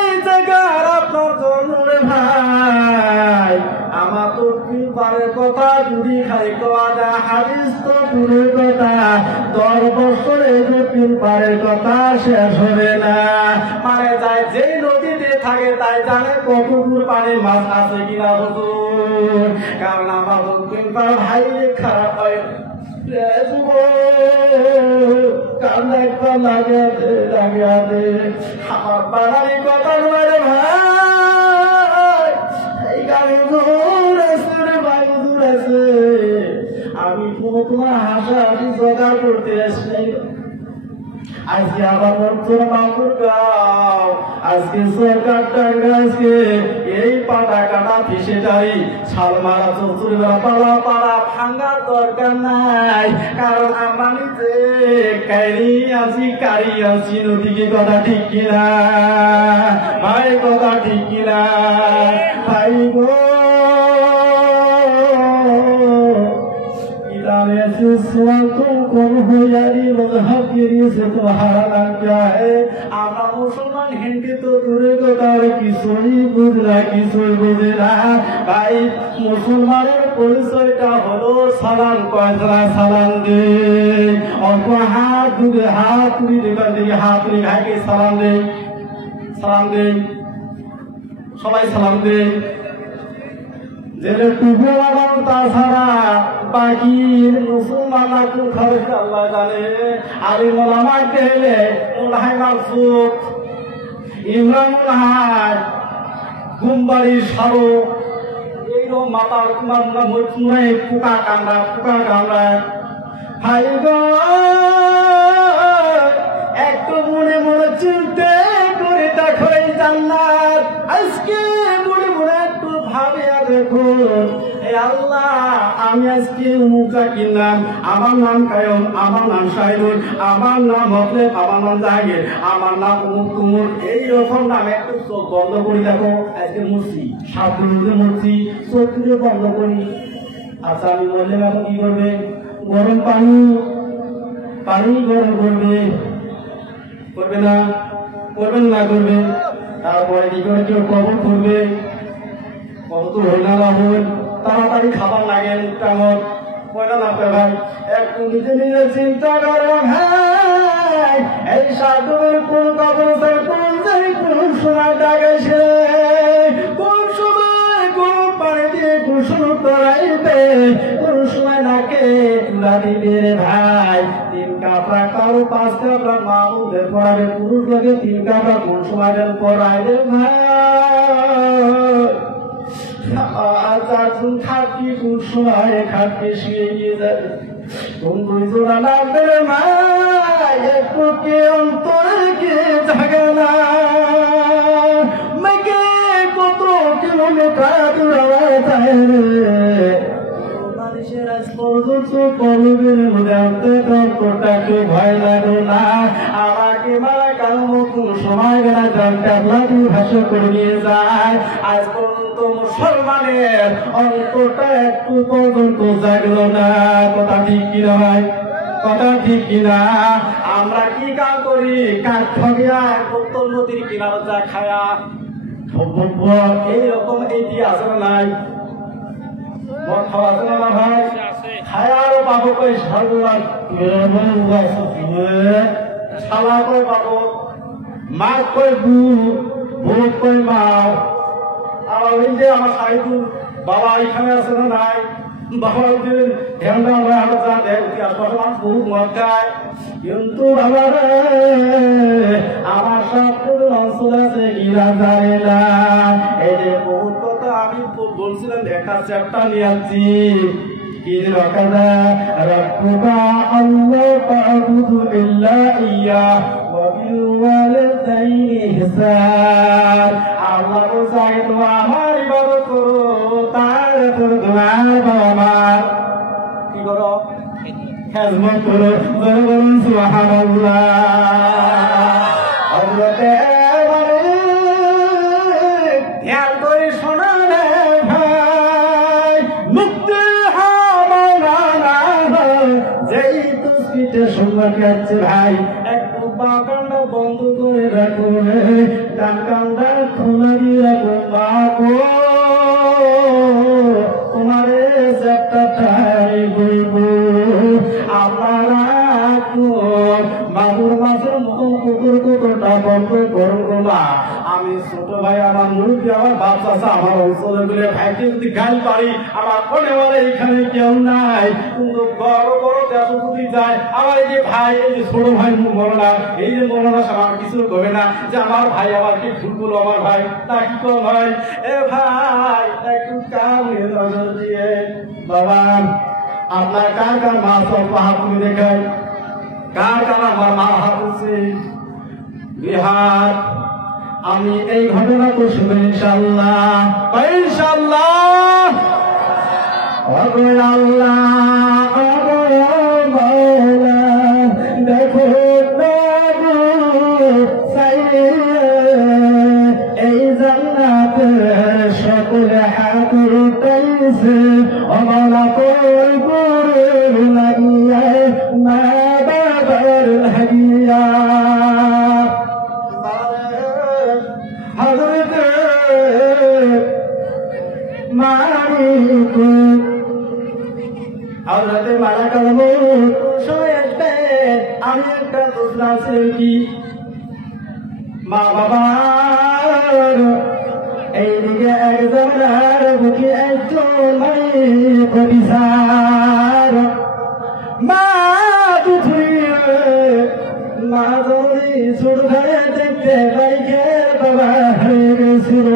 এই জায়গার আপনার জন্মে ভাই আমার দক্ষিণ পারের কথা যদি খাই কোয়া যায় হাদিস তো দূরের কথা 10 বছরে দক্ষিণ পারের কথা শেষ হবে না মানে যায় যেই নদীতে থাকে তাই জানে কত দূর পানি মাছ আছে কিনা হুজুর কারণ আমার দক্ষিণ পার ভাই খারাপ হয় কান্না একটা লাগাতে আমার পাড়ারি কথা নয় ভাই এই গাড়ি দূর আছে রে ভাই দূর আছে আমি তোমার হাসাহাসি জোগাড় করতে আসছি আজকে আবার মন্ত্র মাগুর গাও, আজকে সরকার টাকা, আজকে এই পাটা কাটা ফিসেটারি ছাল মারা চতুর পালা পাড়া ভাঙার দরকার নাই, কারণ আমরা নিজে কারি আছি কারি আছি। নদীকে কথা ঠিক কিনা ভাই, কথা ঠিক কিনা ভাই গো? আমরা মুসলমান হিন্দি তো দূরে কথা কিছুই বুঝলা কিছুই বুঝে না ভাই। মুসলমানের পরিচয়টা হলো সালাম কয়রা সালাম দে, অল্প হাত দুবে হাত তুলি দেবার দিকে হাত তুলি ভাইকে সালাম দে, সালাম দে, সবাই সালাম দে। যেটা টুকু লাগানো তাছাড়া বাকি মুসলমানরা খুব খরচ আল্লাহ জানে। আরে মোলামার গেলে মোলাহাই মাকসুদ ইমরান হার গুমবাড়ি সারো এইরকম মাতার মুখে পোকা কামড়া ভাই গো, একটু মনে মনে চিন্তে করে দেখো এই জান্নাত। আজকে মনে মনে একটু ভাবিয়া দেখো, হে আল্লাহ আমি আজকে উমুকা কিনলাম, আমার নাম কায়ম, আমার নাম সাইদুল, আমার নাম হকলে, আমার নাম জাহাঙ্গীর, আমার নাম উমুক কুমুর, এইরকম নামে একটু চোখ বন্ধ করি দেখো। আজকে মরছি, সাবধানে মরছি, চোখ দিয়ে বন্ধ করি। আচ্ছা আমি বললে এখন কি করবে? গরম পানি গরম করবে, করবে না? করবেন না করবে? তারপরে কি করে কেউ কবর করবে, কত তো হল না হল, তাড়াতাড়ি খাবার লাগে তেমন পয়লা না পে ভাই। একটু নিজে নিজে চিন্তা করো ভাই, এই সাধুর কোন কবর কোন সময় ডাকেছে, কোন সময় কোন পানি দিয়ে কুসুম করাইবে, কোন সময় নাকে তুলা দিবে রে ভাই। 3 কাপড়া কারো 5 কাপড়া মাউদের পড়াবে, পুরুষ লোকে 3 কাপড়া কোন সময় যেন পড়াইবে ভাই। খাটকি কোন সময় খাটকে শুয়ে গিয়ে যাবে, কোন দুইজোড়া লাগবে মাই, একটু কে অন্তরে কে জাগে না মেকে কত কিলোমিটার দূরে যায় রে। মানুষের আজ পর্যন্ত কলবের মধ্যে আনতে কতটাকে ভয় লাগো না, আমাকে মারা কারণ কোন সময় গেলা জানটা ভাষা করে নিয়ে যায়। আজ পর্যন্ত মুসলমানের অন্তরটা একটু পর্যন্ত জাগলো না, কথা ঠিক কিনা ভাই, কথা ঠিক কিনা? আমরা কি কাজ করি? কাঠ ঠগিয়া উত্তর নদীর কিনারে যা খায়া এইরকম এটি আছে না নাই? খাওয়া আছে না ভাই? খায়ারও পাবো কই শালা কই পাবো, মা কই ভূত কই মাও। আবার ওই যে আমার সাইদুল বাবা এখানে আছে না নাই? বাবা বহুত মদ খায়, কিন্তু বাবা আমার সব অঞ্চল আছে ইরা যায় না। এই যে বহুত কথা আমি বলছিলাম, দেখা চ্যাপ্টা নিয়ে আসছি কি রকাদা রাব্বুকা আল্লাহ তা'বুদু ইল্লা ইয়্যা ওয়া বিল ওয়ালিদাইনি ইহসান। আল্লাহ বলছে তো আমার ইবাদত করো, তার তোমার বাবা কি করো, খেজমত করো, বলুন সুবহানাল্লাহ। হযরতে ধ্যান করে শোনা রে ভাই, মুক্তি হবে না যেই তসবিহটা শুনতে আছে ভাই। একটু বাগানটা বন্ধ করে রাখো, ডান কানটা খোলা দিয়ে রাখো, মা গো তোমারে যাত্রাটাই বলব। আপনারা বাবুর মাছের মতো কুকুরটা বন্ধ করবো না। আমি ছোট ভাই, আমার মুরব্বী, আমার বাচ্চা আছে, আমার অঞ্চলে বলে ভাইকে যদি গাল পারি, আমার মনে বলে এখানে কেউ নাই, কিন্তু বড় বড় দেশ যদি যায়, আমার এই যে ভাই, এই যে ছোট ভাই মরনা, এই যে মরনা আমার কিছু করবে না যে আমার ভাই আমার কি ভুল করলো, আমার ভাই তা কি কম হয়। এ ভাই একটু কামে নজর দিয়ে বাবা, আপনার কার কার মাছ হাত তুলে দেখায়, কার কার আমার মা হাত উঠছে? বিহার। আমি এই ঘটনা তো শুনে ইনশাআল্লাহ, ইনশাআল্লাহ। ওগো আল্লাহ, ওগো মাওলা, দেখো এই জান্নাতের সকল হাকুর পেয়েছে, ও মাওলা কই করে লাগিয়া মা বাবার হাদিয়া। হযরতে মালিক হযরতে মালাকুল মউত সময় আসবে। আমি একটা প্রশ্ন আছে কি, মা বাবার এইদিকে একজনের বুকে একজন অফিসার, মা দুধুরে মা যদি ছোট ভাই দেখতে বাইকে বাবা হয়ে গেছিল।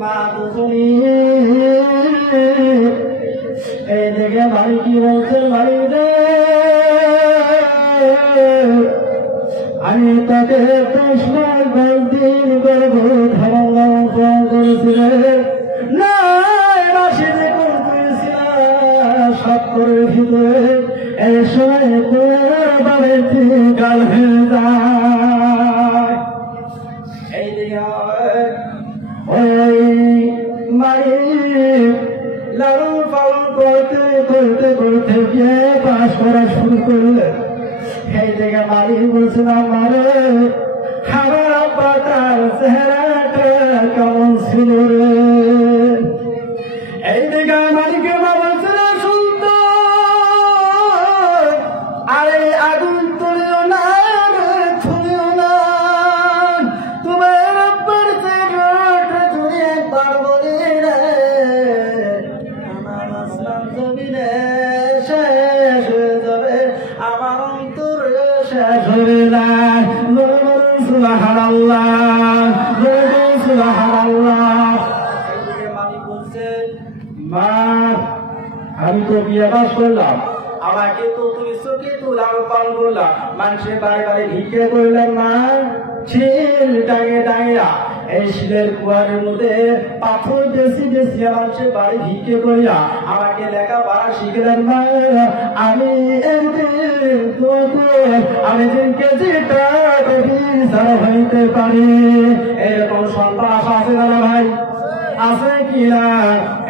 মা দুজনী এইদিকে বাড়ি কি বলছে, বাড়ি রে আমি তাকে প্রশ্ন দিন করব ধারণা করেছিলেন না, মাসে যে কোন করেছিলাম সব করে ভিতরে এই সময় বাড়িতে গাল হয়ে যায়। এইদিকে ওই মায়ের লালন পালন করতে করতে করতে গিয়ে পাশ করা শুরু করলেন। এই জায়গা মালিক বলছিলাম, মারে খাবার আব্বাটার চেহারাটা কেমন ছিল রে? এই জায়গায় মালিকের মা বলছিল, শুনতো আরে আগুন তুলিও না, তুলিও না, তোমার আব্বার চেহারাটা তুমি একবার বলি রে, আমার আসলাম জমিনে শেষ হয়ে যাবে, আমার অন্তর শেষ হয়ে যায়। সুবহানাল্লাহ, সুবহানাল্লাহ। মালিক বলছে, মা আমি তো বিয়ে বাস করলাম, আমাকে তো তুমি চোখে তো লালন পালন করলাম, মানুষের বাড়ি বাড়ি ভিক্ষে করলাম, মা ছিল টাঙে টাঙিয়া এই শিলের কুয়ারের মধ্যে পাথর বেশি বেশি মানুষের বাড়ি ভিক্ষে করিয়া আমাকে লেখাপড়া শিখলেন। মা আমি আমি দিনকে যেটা বিচার হইতে পারি, এরকম সন্তান আশা আছে না ভাই? আছে কিনা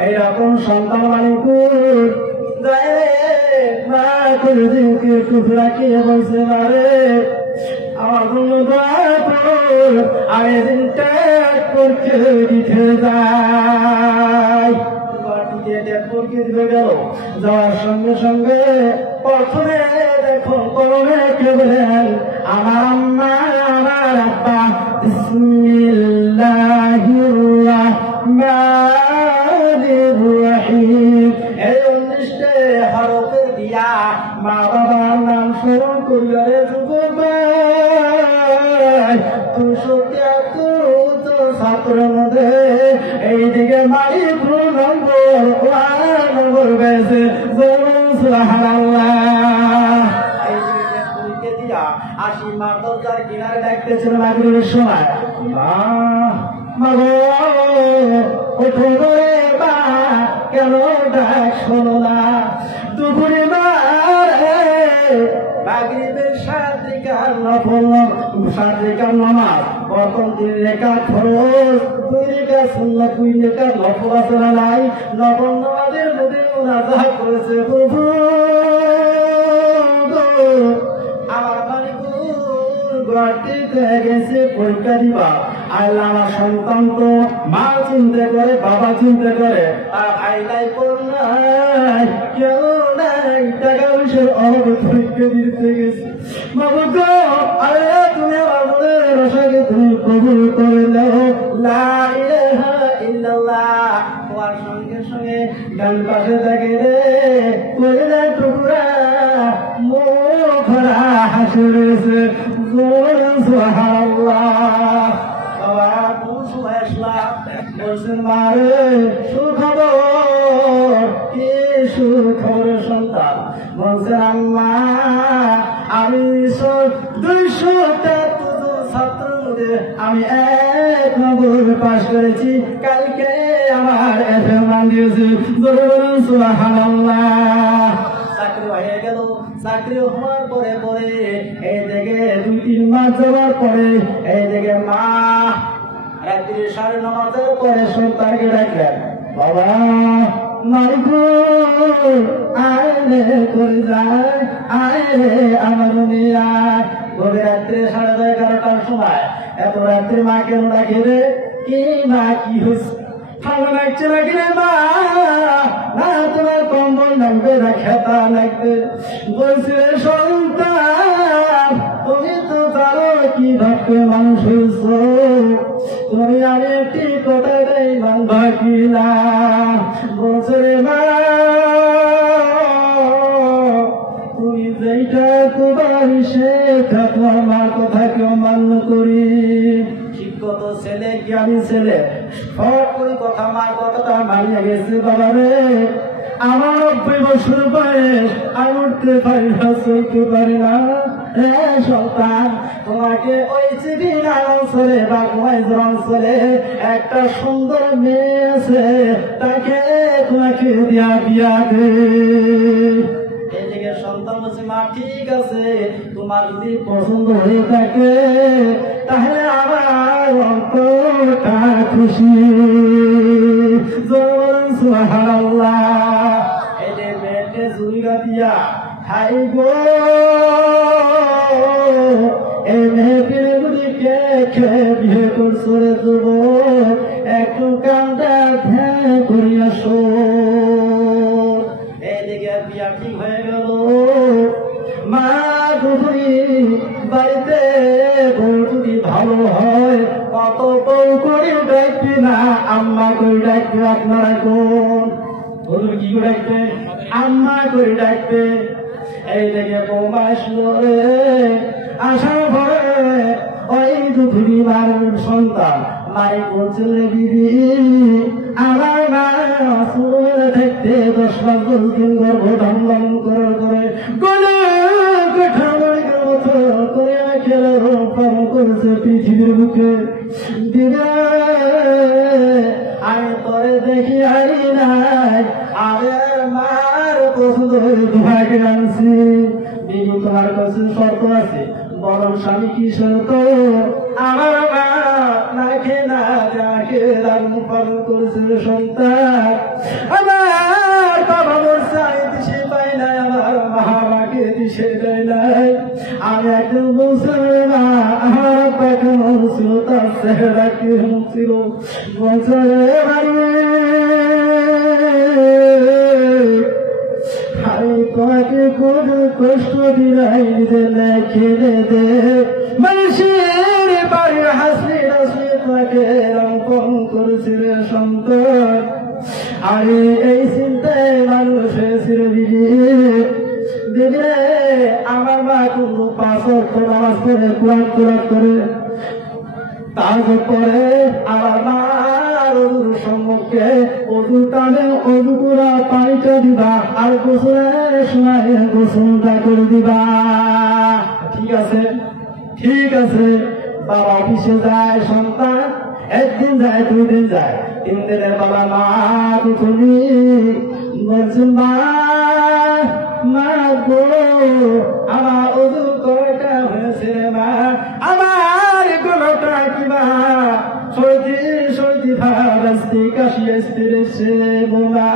এইরকম সন্তান? মালিক মা করে দিনকে টুকরা কে বলছে, মারে আমার জন্য দোয়া কর, আমি দিনটা করতে দিতে যাই। যাওয়ার সঙ্গে সঙ্গে প্রথমে দেখো কলমে কে বলেন, আমার আম্মা আমার আব্বা বিসমিল্লাহির রাহমানির রাহিম এই 19টা হরফে দিয়া মা বাবার নাম স্মরণ করিয়া রে যুবক, 273 ছাত্রের মধ্যে এইদিকে মালিক নম্বর বেছে। সুবহানাল্লাহ। এইদিকে দিয়া 80 মার দরজার কিনারে ডাকতেছিল মাগরিবের সময়, মা মাগো ওঠো রে মা, কেন ডাক শোনো না? দুপুরে মা মাগরিবের 7 রাকাত নফল, 7 রাকাত নামাজ, প্রথম 3 রাকাত ফরজ, 2 রাকাত সুন্নাত, 2 রাকাত নফল আছে না নাই? নফল নামাজের মধ্যে মুনাজাত করেছে, প্রভু আমার মালিকুর ঘরটিতে গেছে পরীক্ষা দিবা, আল্লাহ আমার সন্তান তো মা চিন্তা করে, বাবা চিন্তা করে, আর আইলাই পর নাই, কেউ নাই, টাকা পয়সার অভাবে পরীক্ষা দিতে গেছে। বাবু গো, আরে তুমি আমার মনের আশাকে তুমি কবুল করে নাও, লা ইলাহা ইল্লাল্লাহ। তোমার সঙ্গে সঙ্গে ডান পাশে থাকে রে কইরা টুকরা মুখ ভরা হাসি রয়েছে। সুবহানাল্লাহ। বাবা খুশ হয়েছিলাম, বলছেন মারে সুখবর, কি সুখবর সন্তান? বলছেন আম্মা 200টা ছাত্রের মধ্যে আমি 1 নম্বর পাস করেছি। কালকে আমার এফএম দিয়েছে, সুবহানাল্লাহ। চাকরি হয়ে গেল। চাকরি হওয়ার পরে পরে এই দিকে 2-3 মাস যাওয়ার পরে এই দিকে মা রাত্রি 9:30 পরে সন্তানকে ডাকলেন, বাবা মাইকো আইলে করে যায়, আইলে আমার নিয়া। গভীর রাত্রে 11:30টার সময়, এত রাত্রে মা কেন ডাকে রে? কি মা কি হয়েছে? ঠান্ডা লাগছে নাকি রে মা? না তোমার কম্বল নামবে না খেতা লাগবে। বলছে সন্তান তুমি তো জানো কি ভাববে মানুষ হয়েছ, তুমি আমি একটি কথা দেই মানবা কিনা। বলছে রে মা তুমি যেইটা তোমার সেটা তোমার মার কথা কেউ মান্য করি। শিক্ষিত ছেলে, জ্ঞানী ছেলে, সব ওই কথা মার কথাটা মানিয়ে গেছে। বাবা রে আমার 90 বছর বয়স, আমি উঠতে পারি না, চলতে পারি না। সন্তান তোমাকে ওই চিবিনার অঞ্চলে বা গোয়াইজ অঞ্চলে একটা সুন্দর মেয়ে আছে, তাকে তোমাকে বিয়া দে। এদিকে সন্তান বলছে, মা ঠিক আছে, তোমার যদি পছন্দ হয়ে থাকে তাহলে আমার অন্তরটা খুশি। সুবহানাল্লাহ। এই যে মেয়েকে জুড়িগা দিয়া খাই গো, এই মেয়েকে যদি কে বিয়ে করছো রে যুবক, একটু কান্দা ধ্যান করিয়া শো। এইদিকে বিয়া ঠিক হয়ে গেল। মা যদি বাড়িতে বউ যদি ভালো হয়, কত বউ করে ডাকবে না, আম্মা করে ডাকবে। আপনারা কোন বলুন কি করে ডাকবে? আম্মা করে ডাকবে। এই দেখে বৌমা আসলো, আসার পরে ওই দুধুরি মার সন্তান মাই বলছিল, দিদি আমার মা আসলে থাকতে 10 মাস বলছেন গর্ভধারণ করার পরে করেছে পৃথিবীর বুকে। দিদা আমি তোরে দেখি হারি নাই, আমি মার পছন্দ তোমাকে আনছি। দিদি তোমার কাছে শর্ত আছে। বরং স্বামী কি শর্ত? আমার মা নাকে না যাকে লালন পালন করেছে সন্তান। আমার বাবা মরছে, আমি দিশে পাই নাই, আমার মা আমাকে দিশে দেয় নাই। আমি একজন বলছিল না, আমার আব্বাকে মরছিল, তার চেহারা কি ছিল বলছে আমি তোমাকে কোন কষ্ট দিলাই যে খেলে দে। মানুষের বাড়ি হাসি হাসি তোমাকে রঙ্কন করেছিল সন্তান। আমি এই চিন্তায় মানুষ হয়েছিল দিদি। দিদি আমার মা কিন্তু 5 ওয়াক্ত নামাজ পড়ে, কোরআন তেলাওয়াত করে। তারপরে আমার মার অজুর সম্মুখে অজু টানে, অজু করা পানিটা দিবা, আর গোসলের সময় গোসলটা করে দিবা। ঠিক আছে, ঠিক আছে। বাবা অফিসে যায়, সন্তান 1 দিন যায়, 2 দিন যায়, 3 দিনের বাবা মা দুপুরি বলছেন, মা মা গো আমার অজু কয়টা হয়েছে মা, আমার গলাটা কিবা সর্দি সর্দি ভাব আসতে, কাশি আসতে রেছে বোনা,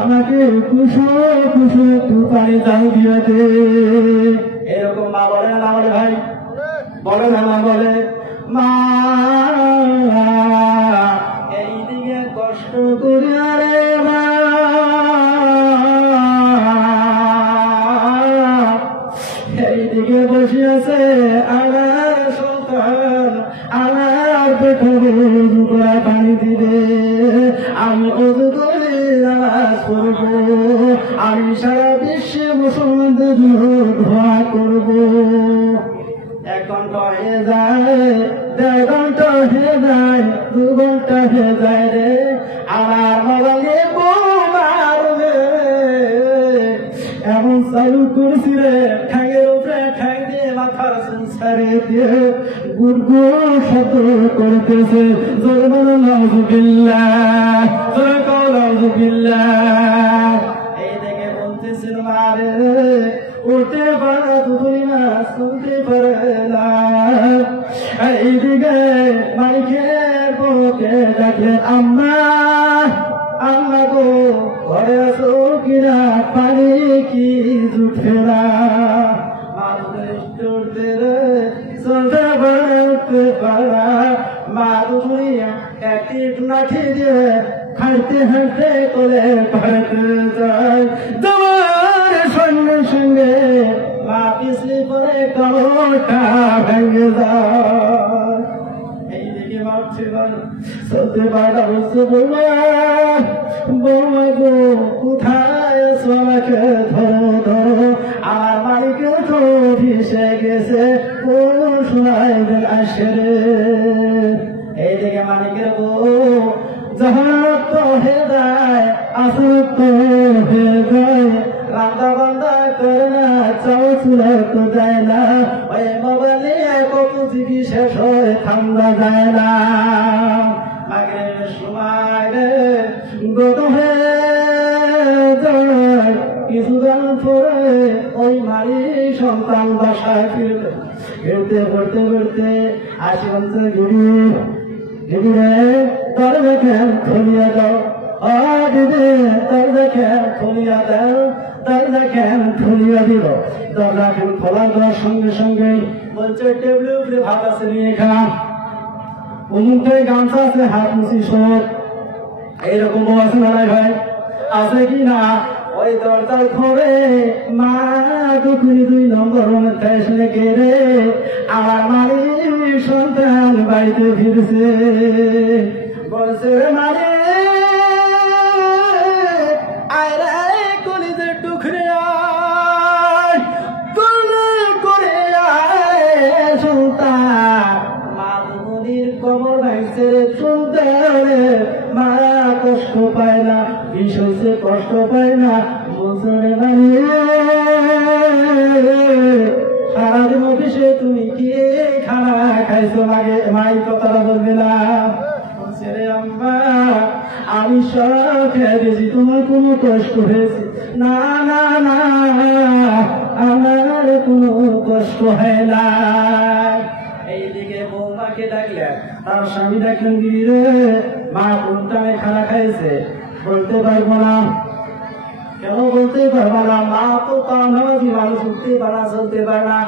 আমাকে কুসু কুসু একটু পানি দাও দিয়ে দে। এরকম মা বলে না বলে? ভাই বলে না মা বলে? মা এইদিকে কষ্ট করি আরে মা, এইদিকে বসে আছে আমার সন্তান, আমার পেটে উজু করা পানি দিবে, আমি উজু করে নামাজ পড়ব, আমি সারা বিশ্বে মুসলমানদের দোয়া করব। 1 ঘন্টা হয়ে যায়, 1.5 ঘন্টা হয়ে যায়, 2 ঘন্টা হয়ে যায় রে, আমার মোবাইলে বোমার এমন চালু করছি রে, ঠাঙের উপরে ঠ্যাং দিয়ে মাথার চুল ছাড়িয়ে দিয়ে গুড়গুড় শব্দ করতেছে। জোরে বলো নাউযুবিল্লাহ, জোরে কও নাউযুবিল্লাহ। এই দেখে বলতেছিল মারে উঠতে পারা তুই না, শুনতে পারে না। এইদিকে মাইকের বউকে ডাকলেন, আম্মা আম্মা গো ঘরে আসো কিনা, পানি কি জুটে না। চলতে পারতে পারা মা দুনিয়া একটি লাঠি দিয়ে হাঁটতে হাঁটতে করে পারতে যায়। তোমার সঙ্গে সঙ্গে মা পিছলে পরে কটা ভেঙে যায়। এইদিকে ভাবছে চলতে পারা বলছে, বৌমা বৌমা গো কোথায় আছো, আমাকে ধরো ধরো, আমার মালিকে তো ভিসে গেছে, ও শোনাইবেন আসে রে। এইদিকে মালিকের বউ জাহাজ তো হে যায়, আসল তো হে যায়, রান্দা বান্দা করে না, চাও চুলা তো যায় না, ওই মোবাইলে কত জিবি শেষ হয় ঠান্ডা যায় না। মাগরিবের সময় রে গত হয়ে যায়, কিছুদিন পরে ওই মারি সন্তান বাসায় ফিরবে। ফিরতে পড়তে পড়তে আসি বলছে, দিদি দিদি রে দরজা কেন খুলিয়া দাও, ও দিদি দরজা কেন খুলিয়া দাও, দরজা কেন খুলিয়া দিল। দরজা কেন খোলা দেওয়ার সঙ্গে সঙ্গে বলছে, টেবিলের উপরে ভাত আছে নিয়ে খা, অমুকে গামছা আছে হাত মুছি শোক। এইরকম আছে না ভাই, আছে কি না? ওই দরজার ঘরে মা দুপুরি 2 নম্বর এসে গেলে আমার মারি সন্তান বাড়িতে ফিরছে। বলছে, রে মারি আয়রা কলিতে টুকরে আয়, তুলে করে আয় সন্তান। মা দুপুরির কবর ভাঙছে শুনতে মা কষ্ট পায় না, বিষয়ছে কষ্ট পায় না। বছরে বানিয়ে সারাদিন অফিসে তুমি কি খানা খাইছো, লাগে মাই কথাটা বলবে না। বলছে, রে আম্মা আমি সব খেয়ে দিয়েছি, তোমার কোনো কষ্ট হয়েছে? না না না, আমার কোনো কষ্ট হয় না। এইদিকে বৌমাকে ডাকলেন, তার স্বামী ডাকলেন, দিদি রে মা কোনটায় খানা খাইছে? বলতে পারবো না। কেন বলতে পারবো না? মা তো কানাজি মানুষ, উঠতে পারা চলতে পারে না।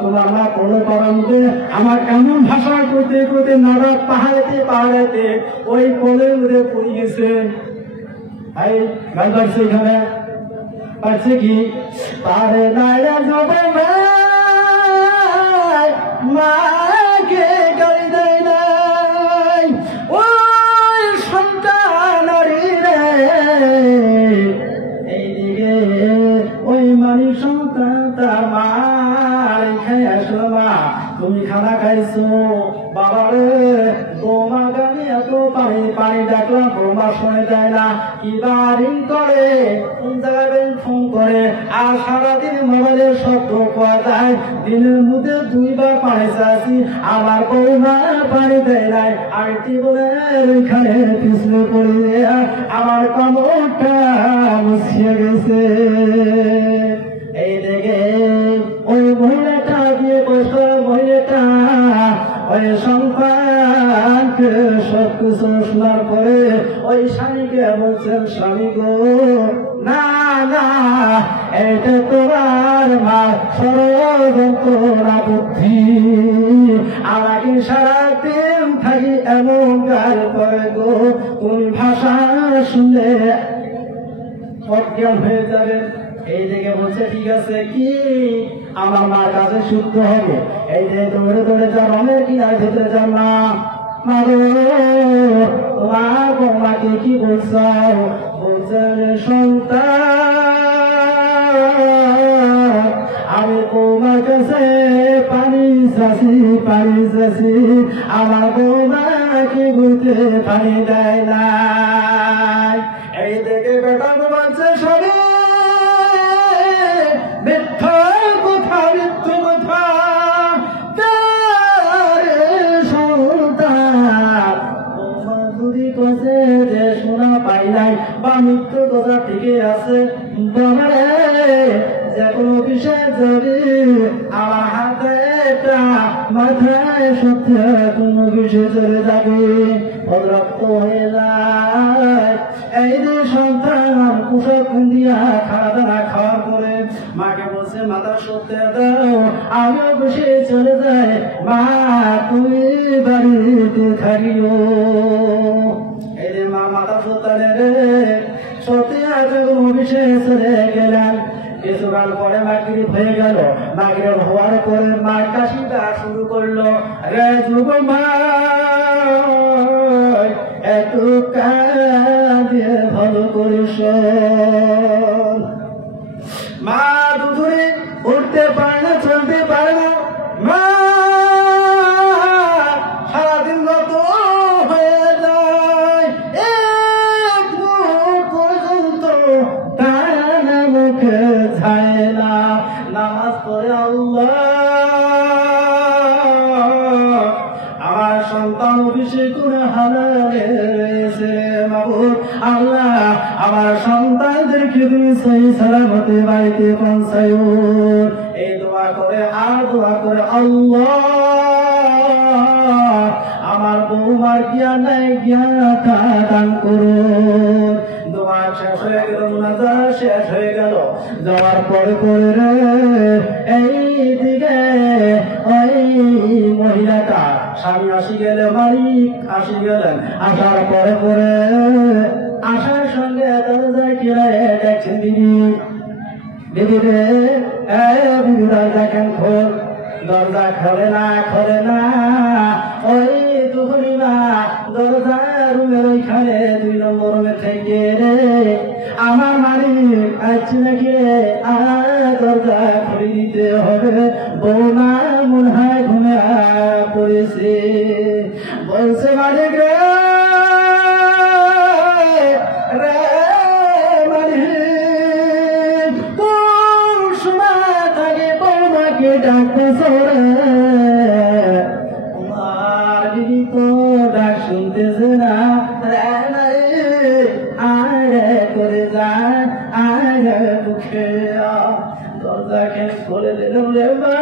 তোমার মা কোনো পারামতে আমার এমন ভাষা করতে করতে নাড়া পাহাড়েতে পাহাড়েতে ওই কোলের মধ্যে পড়ে গেছে। এই গান পাচ্ছে এখানে, পাচ্ছে কি পারে নাইরা যাবে মাকে গালি দেয় নাই, ওই সন্তান এইদিকে ওই মালিক সন্তান তার মা খাই আসলো, মা তুমি খানা খাইছো? বাবা রে বৌমা গানে এত পানি পানি ডাকলাম, বৌমা শুনে দেয় না, কি বারিং করে, কোন জায়গায় ফোন করে, আর সারাদিন মোবাইলের শব্দ পাওয়া যায়। দিনের মধ্যে 2 বার পানি চাচ্ছি, আমার বৌমা পানি দেয় নাই। আরটি বলে ওইখানে পিছলে পড়ে আমার কমরটা মুছিয়ে গেছে। এই দেখে ওই মহিলাটা দিয়ে বসে, মহিলাটা ওই সন্তানকে সব কিছু শোনার পরে ওই স্বামীকে বলছেন, স্বামী গো না না, এটা তোমার মা ষড়যন্ত্র বুদ্ধি, আমাকে সারাদিন থাকি এমন গাল করে গো, কোন ভাষা শুনলে অজ্ঞান হয়ে যাবে। এই দিকে বলছে, ঠিক আছে কি আমার মার কাছে শুদ্ধ হবে। এই যে দৌড়ে দৌড়ে যান, অনেক কি আর ভেতরে যান না। মা গো তোমার বৌমাকে কি বলছ? বলছে, সন্তান আমি বৌমার কাছে পানি চাষি পানি চাষি, আমার বৌমাকে বলতে পানি দেয় না। এই দেখে বেটা বলছে, সবে মিথ্যা কথা মিথ্যা বলছে বাবারে যে কোনো বিষয় যদি আমার হাতে মাথায় সত্যি কোনো বিষয় চলে যাবে রক্ত হয়ে যায়। এই যে সন্তান পোশাক দিয়া খাওয়া দাওয়া খাওয়ার পরে মাকে বলছে মাথা সত্যি দাও, আমিও বসে চলে যাই, মা তুমি বাড়িতে থাকিও। এই যে মা মাথা সত্যানে রে সত্যি যখন অফিসে চলে গেলেন, কিছুকাল পরে মাগরিব হয়ে গেল। মাগরিব হওয়ার পরে মা কাশিটা শুরু করলো, রে যুব মা একটু কাঁদিয়ে ভালো করে শোন। মা দুধুরে উঠতে পারে না, চলতে পারে না, মা সারাদিন মত হয়ে যায়, এক মুখ পর্যন্ত টানা মুখে যায় না। নামাজ পড়ে আল্লাহ আমার সন্তান অফিসে করে হারালে রয়েছে, মাবুদ আল্লাহ আমার সন্তানদেরকে তুমি সহি সালামতে বাড়িতে পৌঁছায়ো। এই দোয়া করে আর দোয়া করে আল্লাহ আমার বৌমার জ্ঞান নাই, জ্ঞান দান করুন। দোয়া শেষ হয়ে গেল, মুনাজাত শেষ হয়ে গেল। যাওয়ার পরে পরে এই দিকে ওই মহিলাটা স্বামী আসি গেলে, মালিক আসি গেলেন। আসার পরে পরে আসার সঙ্গে দরজায় কিরায় দেখছেন দিদি, দিদি রে দিদি দরজা কেন খোল, দরজা খোলে না, খোলে না। ওই দুপুরিমা দরজা রুমের ওইখানে 2 নম্বর রুমে থেকে রে আমার মালিক আসছে নাকি রে, দরজা খুলে দিতে হবে, বৌমা মনে হয় ঘুমে পড়েছে। বলছে মালিক রে মালিক কোন সময় থাকে বৌমাকে ডাকতেছ রে, তোমার দিদি তো ডাক শুনতেছে না, আরে করে যায়, আরে মুখে দরজাকে খুলে দিলাম রে মা,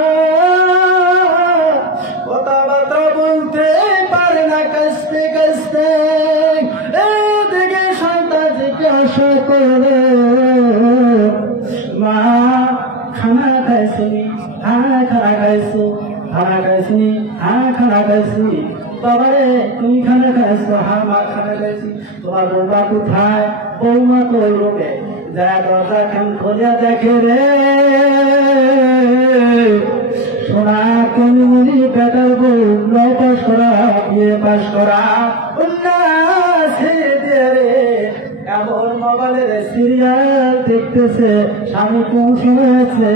কথাবার্তা বলতে পারে না, কাশতে কাশতে এদিকে সন্তান জিজ্ঞাসা করে মা খানা খাইছি, হ্যাঁ খানা খাইছো, খানা খাইছি, হ্যাঁ খানা খাইছি। বাবারে তুমি খানা খাইছো, হ্যাঁ মা খানা খাইছি। তোমার বৌমা কোথায়? বৌমা তো ওই রূপে যা দরজা খান খোঁজা দেখে রে সোনা কমিমুনি পেটার বউ, লও পাস করা, বিয়ে পাস করা, এমন মোবাইলের সিরিয়াল দেখতেছে, স্বামী পৌঁছেছে,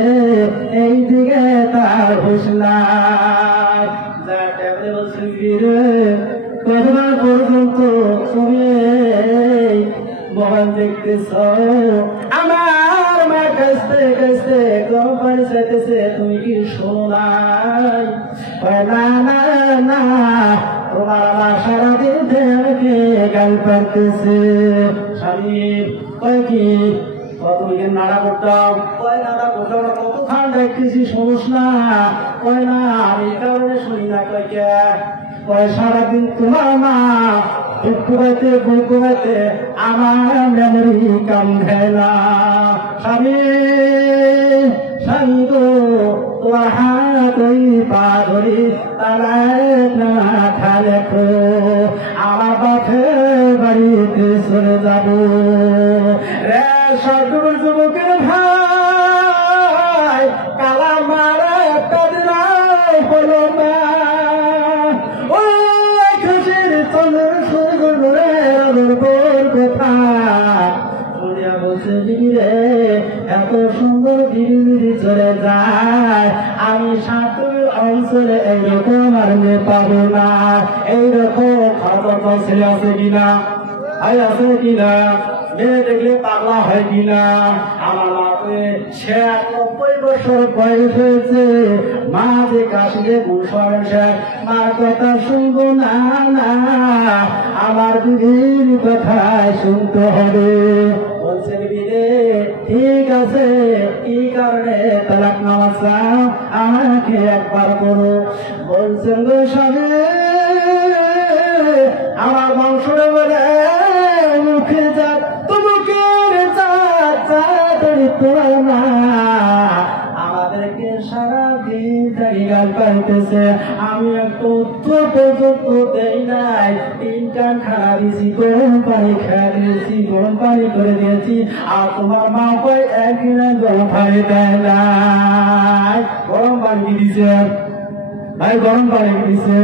এই দিকে তার হুঁশ নাই। যা ট্যাবলে বলছে ফিরে কতবার পর্যন্ত তুমি মোবাইল দেখতেছ, আমার মা কাছতে কাছতে গরম পানি চাইতেছে, তুমি কি শোনো নাই? না না না, তোমার আমার সারাদিন থেকে গাল পারতেছে। স্বামী কয় কি তুমি নাড়া করতাম, কয় নাড়া করতাম, কত খান দেখতেছি শোনোস না, কয় না আমি কারণে শুনি না, কয় কে, কয় সারাদিন তোমার মা ঘুমাইতে ঘুমাইতে আমার মেমোরি কাম দেয় না। স্বামী স্বামী গো তোমার হাত ওই পা ধরি তারা না খালে খো, আমার বাপের বাড়িতে চলে যাব রে। সাধুর যুবকের ভাই কালা মারা একটা দিন হলো না, ওই খুশির চলে কথা শুনিয়া বলছে দিদি রে এত সুন্দর ধীরে ধীরে চলে যায়, আমি সাতুর অঞ্চলে এইরকম আর মেয়ে পাবো না। এইরকম খারাপ ছেলে আছে কিনা, আছে কিনা, মেয়ে দেখলে পাগলা হয় কিনা? আমার মাকে ৯৬ বছর বয়স হয়েছে, মা যে কাশিলে বুঝে মার কথা শুনবো না, না আমার দিদির কথা শুনতে হবে। ও বলছেন বিদে ঠিক আছে, কি কারণে তালাক নামাজ চাও আমাকে একবার করো। বলছেন গো স্বামী, আমার বংশরে বলে মুখে যাক তোমাকের তোরা না, আমাদেরকে সারাদিন তাকে গাল পাইতেছে, আমি একটু উত্তর পর্যন্ত দেই নাই, 3 টান খানা দিয়েছি, গরম পানি খেয়ে দিয়েছি, গরম পানি করে দিয়েছি, আর তোমার মা কয় একদিন গরম পানি দেয় নাই। গরম পানি দিছে ভাই, গরম পানি দিছে।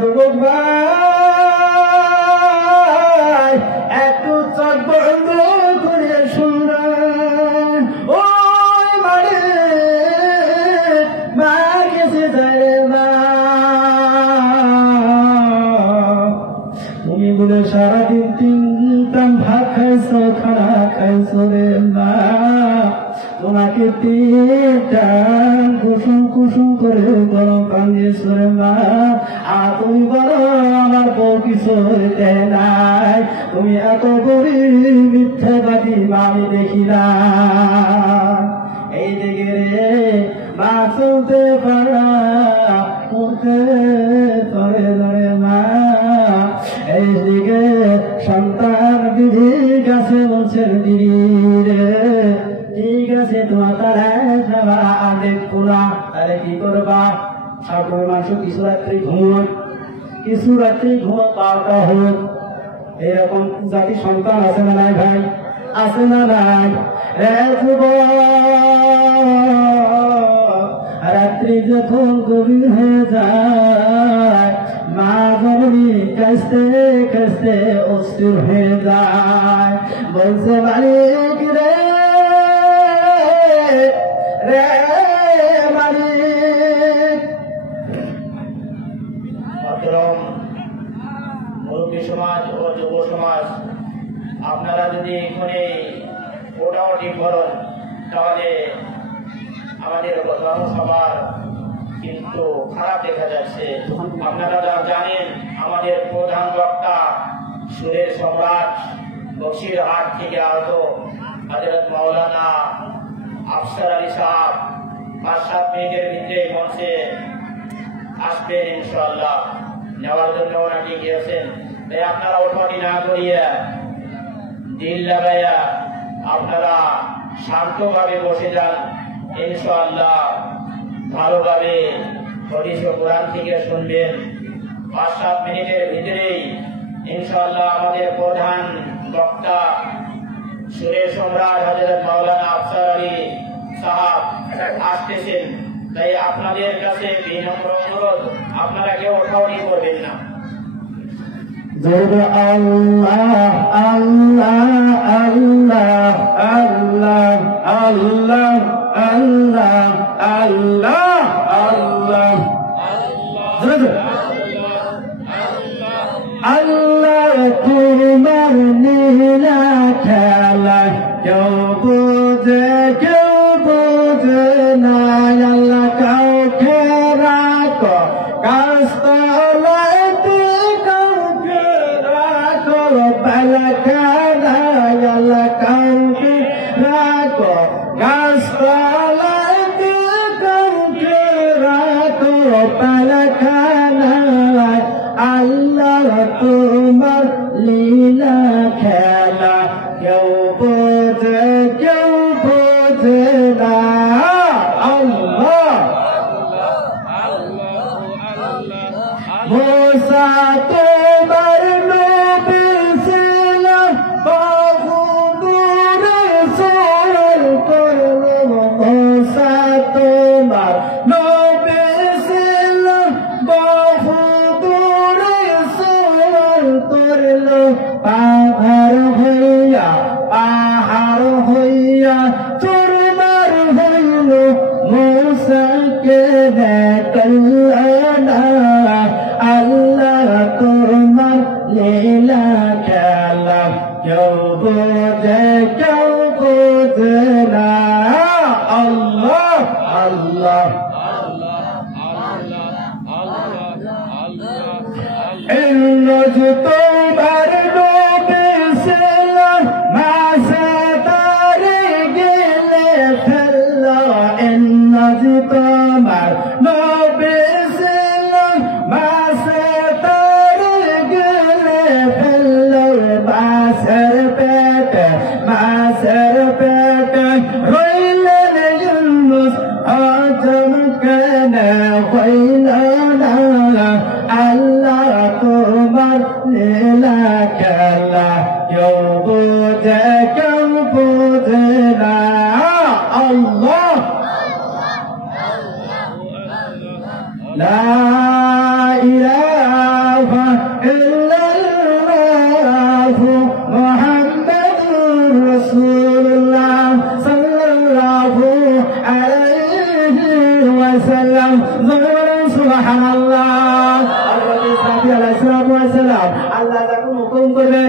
যুবক ভাই একটু চট বন্ধ করে শুনবেন, ওই মারে মা গেছে যায় মা, তুমি বলে সারাদিন 3 টান ভাত খাইছো, খানা খাইছো রে মা, তোমাকে 3 টান কুসুম কুসুম করে গরম পানি দিয়েছো রে মা, আর তুমি বলো আমার বউ কিছু দেয় নাই, তুমি এত গরিব মিথ্যাবাদী আমি দেখি না। এই দিকে রে মা চলতে পারা করতে পারে ধরে মা, এই দিকে সন্তান দিদির কাছে বলছেন দিদি রে ঠিক আছে তোমার তারা দেখবো না, তাহলে কি করবা? ঠাকুর মাংস কিছু রাত্রি ঘুমোক, কিছু রাত্রি ঘুমোক, 12টা হোক, এরকম জাতি সন্তান আছে না নাই ভাই? আছে না নাই? রাত্রি যখন গভীর হয়ে যায়, মা জননী কাঁচতে কাঁচতে অস্থির হয়ে যায়, বলছে মালিক রে রে মালিক। মুরব্বী সমাজ ও যুব সমাজ, আপনারা যদি এখানে মোটামুটি করেন তাহলে আমাদের সবার কিন্তু খারাপ দেখা যাচ্ছে। আপনারা যা জানেন আমাদের প্রধান বক্তা সুরের সম্রাট বক্সিরহাট থেকে আগত হযরত মাওলানা আফসার আলী সাহেব 5-7 মিনিটের ভিতরে মঞ্চে আসবেন ইনশাআল্লাহ, নেওয়ার জন্য ওনাকে গিয়েছেন। তাই আপনারা ওঠাটি না করিয়া দিল লাগাইয়া আপনারা শান্তভাবে বসে যান, ইনশাআল্লাহ ভালোভাবে হাদিস ও কোরআন থেকে শুনবেন। 5-7 মিনিটের ভিতরেই ইনশাআল্লাহ আমাদের প্রধান বক্তা সুরের সম্রাট হযরত মাওলানা আফসার আলী সাহেব আসতেছেন। তাই আপনাদের কাছে বিনম্র অনুরোধ, আপনারা কেউ ওঠাউঠি করবেন না। আল্লাহ আল্লাহ আল্লাহ আল্লাহ আল্লাহ আল্লাহ আল্লাহ আল্লাহ আল্লাহ তোমার নীলা খেলা কেউ বোঝে কেউ বোঝে না, আল্লাহ কাউকে রাখো কাস্তলাইতে, কাউকে রাখো পালাখানা, আল্লাহ কাউকে রাখো কাস্তলাইতে, কাউকে রাখো পালাখানা, আল্লাহ তোমার লীলা খেলা কেউ বোঝে কেউ বোঝে না। আল্লাহ মুসা তোমার নবী ছিল, বহু দূরে সওয়াল করলো, মুসা তোমার নবী ছিল, বহু দূরে সওয়াল করলো, পাহাড় হইয়া চুরমার হইয়া লা ইলাহা ইল্লাল্লাহ মুহাম্মাদুর রাসূলুল্লাহ সাল্লাল্লাহু আলাইহি ওয়াসাল্লাম। সুবহানাল্লাহ। আল্লাহ যখন হুকুম করবে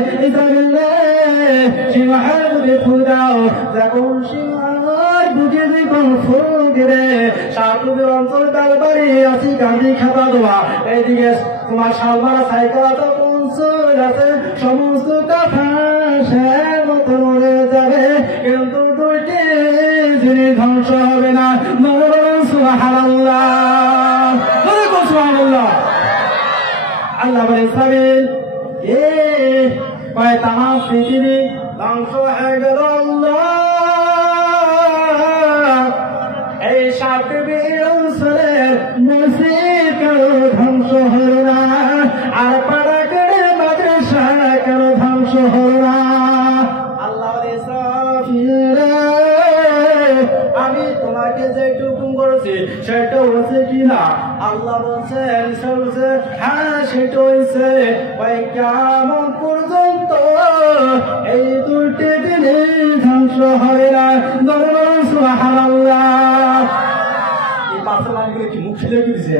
যখন সিংহার বুকে যখন ফুল দিবে সাতুদের অঞ্চল তালবাড়ি আছি গান্ধী খাতা দেওয়া এইদিকে তোমার সালমারা সাইকেল অঞ্চল আছে সমস্ত কথা সে মতো মরে যাবে কিন্তু দুইটি জিনিস ধ্বংস হবে না। সুবহানাল্লাহ সুবহানাল্লাহ। আল্লাহ বলে ইসরাইল তাম পৃথিবী ধ্বংস হয়ে গেল এই সাতটি অঞ্চলের মসজিদ ধ্বংস হল না আর পাড়া করে মাদ্রাসা কেন ধ্বংস হল না। আল্লাহ বলে ইসরাইল আমি তোমাকে যেটুকু হুকুম করেছি সেটা হচ্ছে কিনা? আল্লাহ বলছেন হ্যাঁ সেটা হয়েছে কিয়ামত পর্যন্ত এই দুটি দিনে ধ্বংস হবে না। সুবহানাল্লাহ। এই পাঁচটা লাইন করে কি মুখ ফিরে দিয়েছে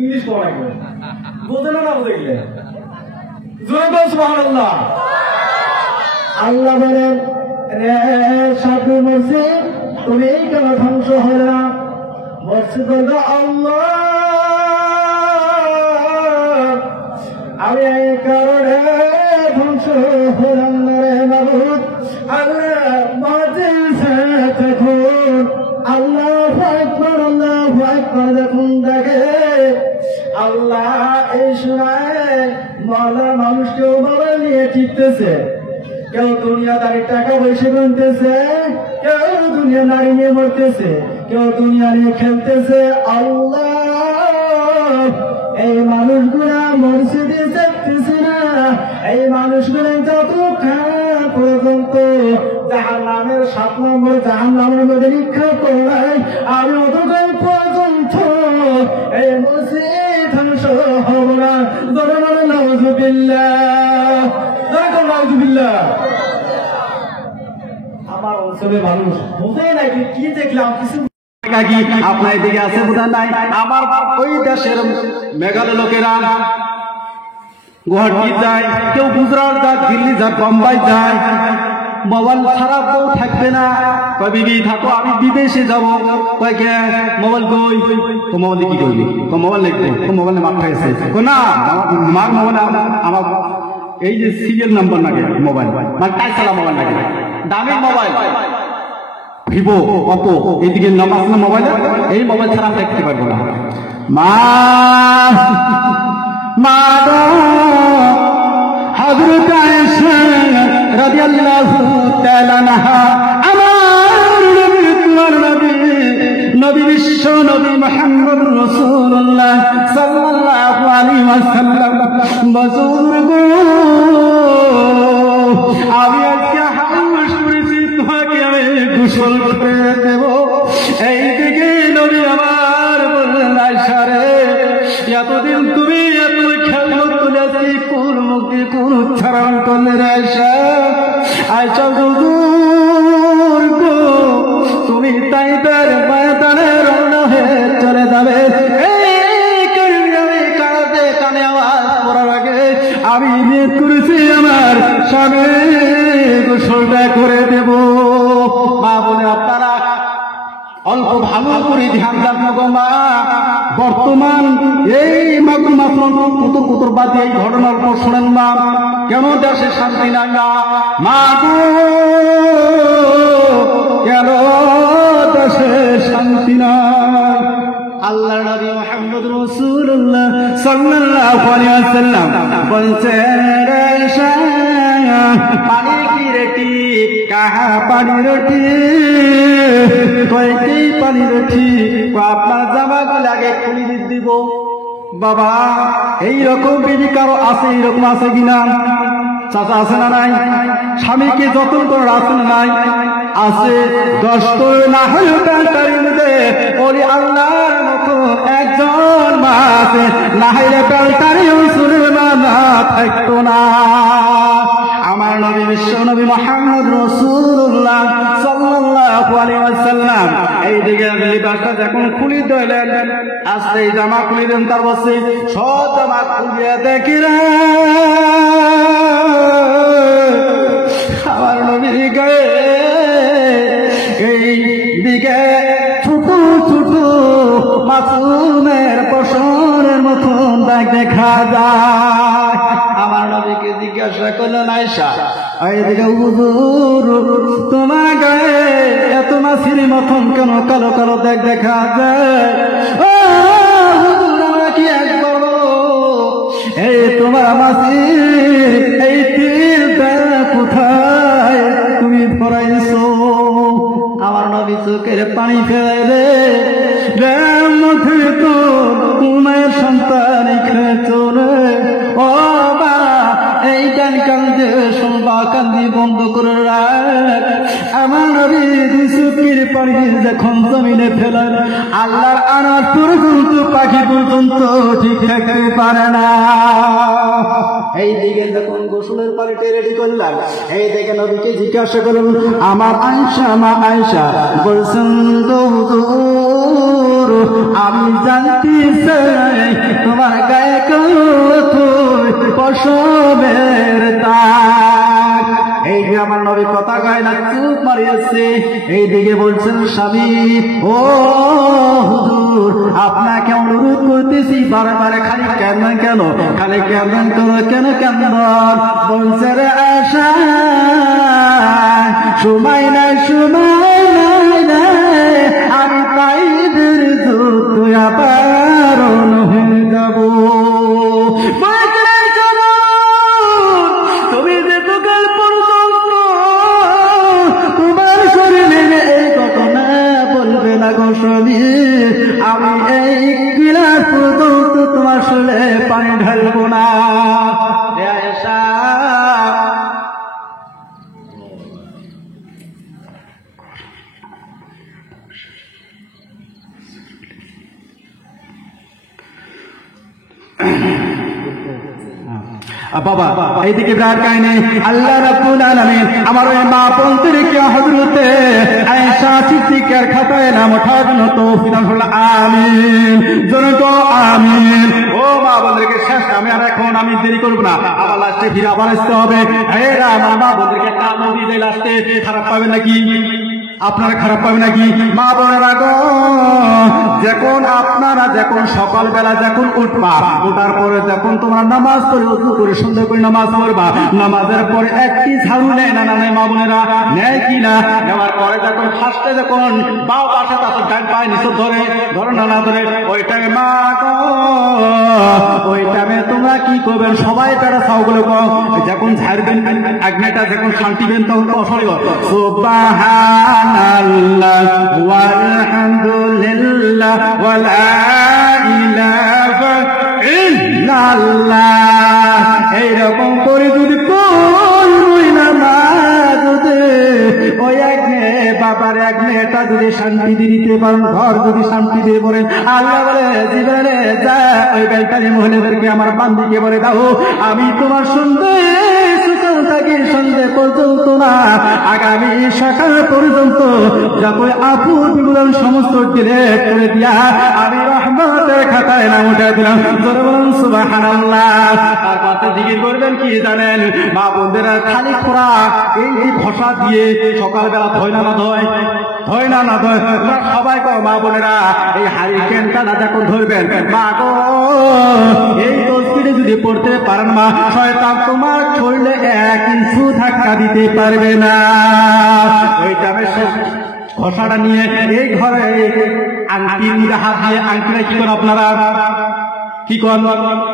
ইংলিশ পড়া করে বুঝে না বুঝে গেলে সুবহানাল্লাহ। আল্লাহ বলেন সাধু মসজিদ তুমি কেন ধ্বংস হলে না? মসজিদ বলল আল্লাহ আমি এই কারণে ধ্বংস হলাম না রে মাবুদ। আল্লাহ মসজিদ দেখুন আল্লাহু আকবার আল্লাহু আকবার যখন দেখে আল্লাহ এই সময় মওলা মানুষকেও বাবা নিয়ে টিপতেছে। কেউ দুনিয়াদারি টাকা পয়সা গুনতেছে, কেউ দুনিয়া নারী নিয়ে মরতেছে, কেউ দুনিয়া নিয়ে খেলতেছে। আল্লাহ এই মানুষগুলা মসজিদে যাইতেছে না, এই মানুষগুলা যতক্ষণ পর্যন্ত জাহান্নামের 7 নম্বর জাহান্নামের মধ্যে নিক্ষেপ করে আমি অতক্ষণ পর্যন্ত এই মসজিদ ধ্বংস হব না। নাউযুবিল্লাহ নাউযুবিল্লাহ। আমার অঞ্চলের মানুষ বুঝে নাকি কি দেখলাম কিছু আপনার দিকে আছে বোঝা নাই। আমার ওই দেশের মেঘালয় লোকেরা গুয়াহাটি যায়, কেউ গুজরাট যায়, দিল্লি যায়, বোম্বাই যায়, মোবাইল ছাড়া কেউ থাকবে না। বিবি থাকো আমি বিদেশে যাবো, মোবাইল কই তো মোবাইল কি করবি? মোবাইল লিখবো তো মোবাইলে মাপ খাইছে না মার মোবাইল আমার এই যে সিরিয়াল নাম্বার লাগে মোবাইল মানে টাই চালা মোবাইল লাগে দামি মোবাইল ভিভো অপো এইদিকে নামাজ না মোবাইলে এই মোবাইল ছাড়া আমরা দেখতে পারবো না। মা মা হযরত আয়েশা রাদিয়াল্লাহু তাআলা আনহা আমার নবী তোমার নবী নবী বিশ্ব নবী মুহাম্মদ রাসূলুল্লাহ সাল্লাল্লাহু আলাইহি ওয়াসাল্লাম বুজুর্গ আমি আজকে হাউস করেছি তোমাকে আমি গোসল করে দেব। এইদিকে নবী আমার বললেন আয়েশা রে এতদিন তুমি এত খেয়াল তুলেছি কোন মুখে কোন উচ্চারণ করলে রে আয়েশা? আয়েশা বুজুর্গ তুমি তাই তার ময়দানে রওনা হয়ে চলে যাবে। কানে আওয়াজ পড়ার আগে আমি নিয়ত করেছি আমার স্বামী গোসলটা করে দেব। মা বলে আপনারা অল্প ভালো করে ধ্যান রাখবো মা। বর্তমান এই কুতুর বাদে এই ঘটনার পর শোনেন মা, কেন দেশে শান্তি নাই না মা গো, কেন দেশে শান্তি নাই? আল্লাহ নবী মুহাম্মদ রাসূলুল্লাহ সাল্লাল্লাহু আলাইহি ওয়াসাল্লাম বলছেন আয়েশা পানি কি রুটি কাহা পানি রুটি কয়টি পানি রুটি আপনার জামাকে লাগে খুলি দিব। বাবা এইরকম বিধি কারো আছে? এইরকম আছে কিনা? চাচা আছে না নাই? স্বামীকে যতন করার আছে না নাই? আছে। 10 না হলে তার মধ্যে ওলি আল্লাহর মতো একজন আছে, না হইলে বেলটারি মুসলমানা থাকতো না। আমার নবী বিশ্ব নবী মুহাম্মদ রাসূলুল্লাহ সাল্লাল্লাহু আলাইহি ওয়াসাল্লাম এইদিকে লিবাসটা যখন খুলি দিলেন, আস্তে জামা খুলি দেন, তার বসে সব জামা খুলিয়ে দেখি রে আমার নবীর গায়ে এই দিকে ছোট ছোট মাসুমের পশমের মতন দাগ দেখা যায়। আমার নবীকে জিজ্ঞাসা করলেন আয়েশা, এইদিকে হুজুর তোমার গায়ে এত মাছির মতন কেন কালো কালো দাগ দেখা যায়? ও হুজুর আমরা কি একবার এই তোমার মাছি এই তীরটা কোথায় তুমি ধরাইছো? আমার নবী চোখের পানি ফেলে মুখে তো তোমার সন্তান চলে। ও বা এই গান কান্দে শুনবা, কান্দি বন্ধ করে রাখ। আমার নবী দুই চোখের পানি যখন জমিনে ফেলেন, আল্লাহর আনার পর্যন্ত পাখি পর্যন্ত ঠিক থাকতে পারে না। এই দিকে যখন গোসলের পানিটা রেডি করলাম, এই দিকে নবীকে জিজ্ঞাসা করলাম, আমার আয়েশা মা আয়েশা বলছেন হুজুর আমি জানতে চাই তোমার গায়ে কত পশমের দাগ। এই যে আমার নবী কথা গায় না, চুপ মারিয়েছে। এইদিকে বলছেন স্বামী, ও হুজুর আপনাকে অনুরোধ করতেছি বারবারে, খালি কেমন কেন, খালি কেমন করো কেন কেমন? বলছে রে আশা সময় নাই সময় নাই, আমি পাইদের তুই আবার হয়ে যাবো। তুমি যে তোকাল পর্যন্ত তোমার শরীরে এই ঘটনা বলবে না গো স্বামী, আমি এই গিলাস পর্যন্ত তোমার শরীরে পানি ঢালবো না। বাবা এইদিকে বিরাট কাহিনী, আল্লাহ রাব্বুল আলামিন আমার ওই মা বোনদেরকে হযরতে আয়েশা সিদ্দিকার খাতায় নাম ওঠার জন্য তৌফিক দান করুন, আমিন। জোরে তো আমিন। ও মা বোনদেরকে শেষ আমি আর এখন আমি দেরি করব না, আবার লাস্টে ফিরে আবার আসতে হবে। এরা আমার মা বোনদেরকে একটা নবী দেয়, লাস্টে খারাপ পাবে নাকি? আপনারা খারাপ পাবে নাকি? মা বোনেরা গো, যখন আপনারা যখন সকালবেলা যখন উঠবা, ওঠার পরে যখন তোমার নামাজ পড়ে উজু করে সুন্দর করে নামাজ পড়বা, নামাজের পরে একটি ঝাড়ু নেয় না নেয় মা বোনেরা? নেয় কি না? নেওয়ার পরে যখন ফার্স্টে যখন বাও পাশে তারপর ডান পায়ে নিচে ধরে না ধরে, ওই টাইমে মা গো, ওই টাইমে তোমরা কি করবেন? সবাই তারা ছাউগুলো যখন ঝাড়বেন আগ্নেটা যখন শান্তিবেন তখন অসরিব সুবহানাল্লাহ ওয়ালহামদুলিল্লাহ ওয়ালা ইলাহা ইল্লাল্লাহ। এইরকম করে যদি কই নামাজ ওই আগ্নে বাবার আগ্নেটা যদি শান্তি দিতে পারেন, ঘর যদি শান্তি দিয়ে বলেন, আল্লাহ বলে জীবনে যা ওই বেলকারি মহিলাদেরকে আমার বান্দিকে বলে দাও আমি তোমার সন্দেহ থাকি সন্ধ্যে পর্যন্ত না, আগামী সকাল পর্যন্ত যখন আপু বিবরণ সমস্ত ডিলেট করে দিয়া আমি রহমতের খাতায় নাম উঠে দিলাম। জোরে বলুন সুবহানাল্লাহ। তার পাশে জিকির করবেন কি জানেন মা বোনদেরা? খালি খোরা এই যে ঘষা দিয়ে সকালবেলা ধয় না ধয় তোমরা সবাই কো মা বোনেরা এই হারিকেনটা না যখন ধরবেন, মা গো এই তসবিরে যদি পড়তে পারেন মা, শয়তান তোমার শরীরে এক ইঞ্চি ধাক্কা দিতে পারবে না। ওই টাইমে ঘষাটা নিয়ে এই ঘরে আংটি হাত দিয়ে আংটিটা কি করেন আপনারা? কি করেন?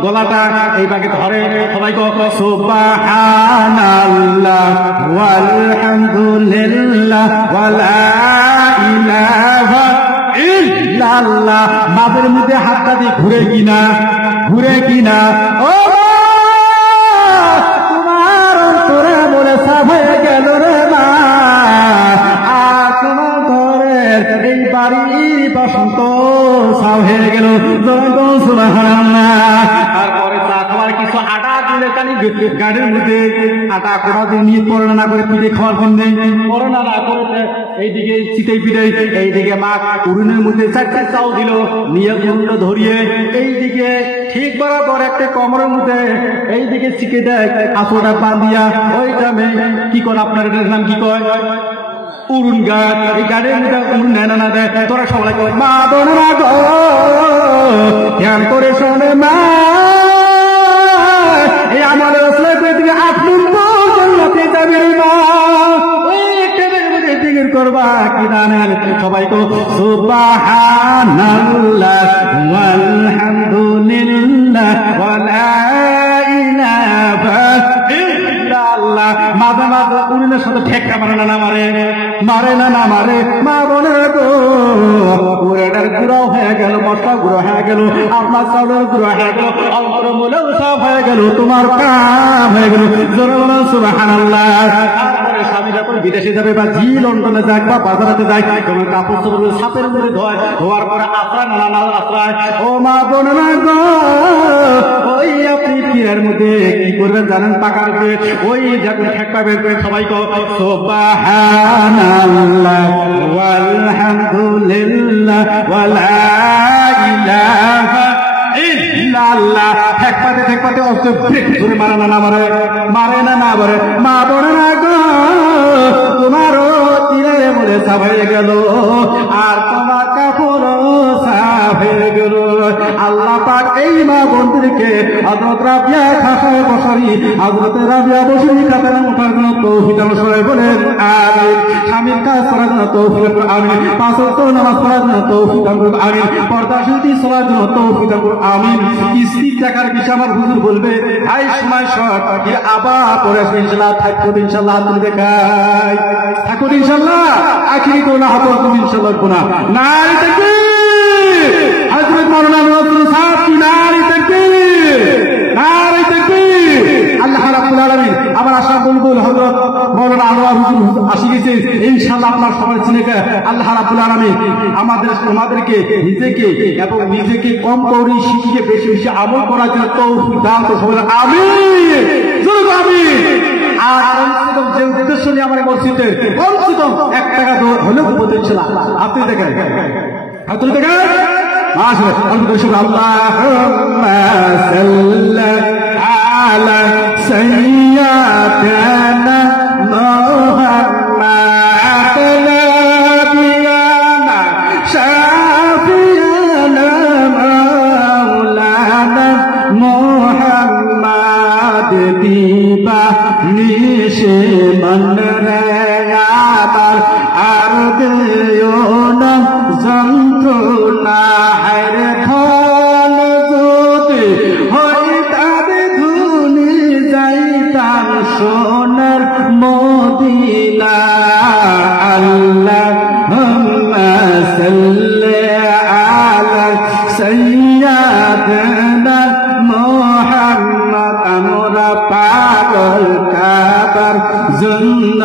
গলাটা এইভাবে ধরে সবাই সুবহানাল্লাহ ওয়ালহামদুলিল্লাহ ওয়ালা ইলাহা ইল্লাল্লাহ। মাঝের মধ্যে হাতটা দিয়ে ঘুরে কিনা ও তোমার অন্তরে মনে সাফ হয়ে গেল রে মা, আর তোমার ঘরের এই বাড়ি বসন্ত সাও হয়ে গেল। তারপরে চা খাওয়ার কিছু আটা দিলে কানি গাড়ির মধ্যে আটা কোনা দিয়ে নিয়ে পড়া না করে পিঠে খাওয়ার জন্য পড়া না করে এইদিকে চিতেই পিঠে, এইদিকে মা উড়ুনের মধ্যে চারটে চাও দিল নিয়ে উল্ট ধরিয়ে এইদিকে ঠিক বরাবর একটা কমরের মধ্যে এইদিকে চিকে দেয় আসোটা বাঁধিয়া ওইটা কি করে আপনার এটার নাম কি কয় উড়ুন গাছ। এই গাড়ির মধ্যে উড়ুন নেয় না দেয়, তোরা সবাই কয় মা বোনেরা গো ধ্যান করে শোনে মা এই আমাদের তুমি 8 নম্বর জান্নাতে যাবে মা। ওই একটা মধ্যে জিকির করবা কি জানেন সবাই কো সুবহানাল্লাহ ওয়ালহামদুলিল্লাহ ওয়ালা ইলাহা ইল্লাল্লাহ। মাঝে মাঝে উড়িনের সাথে ঠেক্কা মারে না মারে মা বোনের গো উড়েটার গুঁড়াও হয়ে গেল, মশলা গুঁড়ো হয়ে গেল, আপনার চাউলের গুঁড়ো হয়ে গেল, অন্তর মূলেও সব হয়ে গেল, তোমার কাম হয়ে গেল। জোরে বলুন সুবহানাল্লাহ। তারপরে স্বামী যখন বিদেশে যাবে বা জি লন্ডনে যাক বা বাজারাতে যায় তখন কাপড় চোপড় সাপের মধ্যে ধোয়ার পরে আশ্রয় নানা আশ্রয়। ও মা বোনেরা গো ওই আপনি পীরের মধ্যে কি করবেন জানেন পাকার উপরে ওই যখন ঠেক পাবেন সবাই কো সুবহানাল্লাহ ওয়ালহামদুলিল্লাহ ওয়ালা ইলাহা ইল্লাল্লাহ। ঠেক পাতে অস্ত্র ধরে মারে না মারে মা বোনেরা গো তোমারও তীরে মরে সাফ হয়ে গেল আর তোমার কাপড়ও সাফ হয়ে গেল। আল্লাহ পাক এই মা বোনদেরকে হযরত রাবিয়া খাখায় বসারি হযরত রাবিয়া বসারি খাতার মুঠার জন্য তৌফিক দান করে বলেন আমিন। স্বামীর কাজ করার জন্য তৌফিক দান আমিন। 5 ওয়াক্ত নামাজ পড়ার জন্য তৌফিক দান করুন আমিন। পর্দাশীলতি চলার জন্য তৌফিক দান করুন আমিন। স্ত্রীর টাকার বিষয়ে আমার হুজুর বলবে এই সময় শর্ট আবার পরে ইনশাআল্লাহ থাকবো ইনশাআল্লাহ তুমি দেখাই থাকবো ইনশাআল্লাহ আখিরি কোনা হবো তুমি ইনশাআল্লাহ কোনা নারী তাকবীর হযরত মাওলানা নজরুল সাহেব কি নারী তাকবীর আল্লাহ রাব্বুল আলামিন। আমার আশা বুলবুল হযরত মাওলানা আনোয়ার হুজুর আসি গেছে ইনশাআল্লাহ আপনার সবার ছেলেকে আল্লাহ রাব্বুল আলামিন আমাদেরকে নিজেকে কম করে শিখিয়ে বেশি বেশি আমল করার জন্য তৌফিক দান করুন সবাই আমিন জোরে আমিন। আর কমসে যে উদ্দেশ্য নিয়ে আমার মসজিদে কমসে কম 1 টাকা হলেও বলছিল আপনি দেখেন আপনি দেখেন আল্লাহুম্মা সাল্লি আলা সাইয়্যিদানা মুহাম্মাদ নাবিয়ানা শাফিয়ানা মাওলানা মুহাম্মাদ দিবা নিশে মন রে আবার আর দেও না যন্ত্রণা হায়রে ধন যদি হইতাম ধুনি যাইতাম সোনার মদিনা। আল্লাহুম্মা সাল্লি আলা সাইয়্যিদানা মুহাম্মাদ। আমরা পাগল কাবার জন্য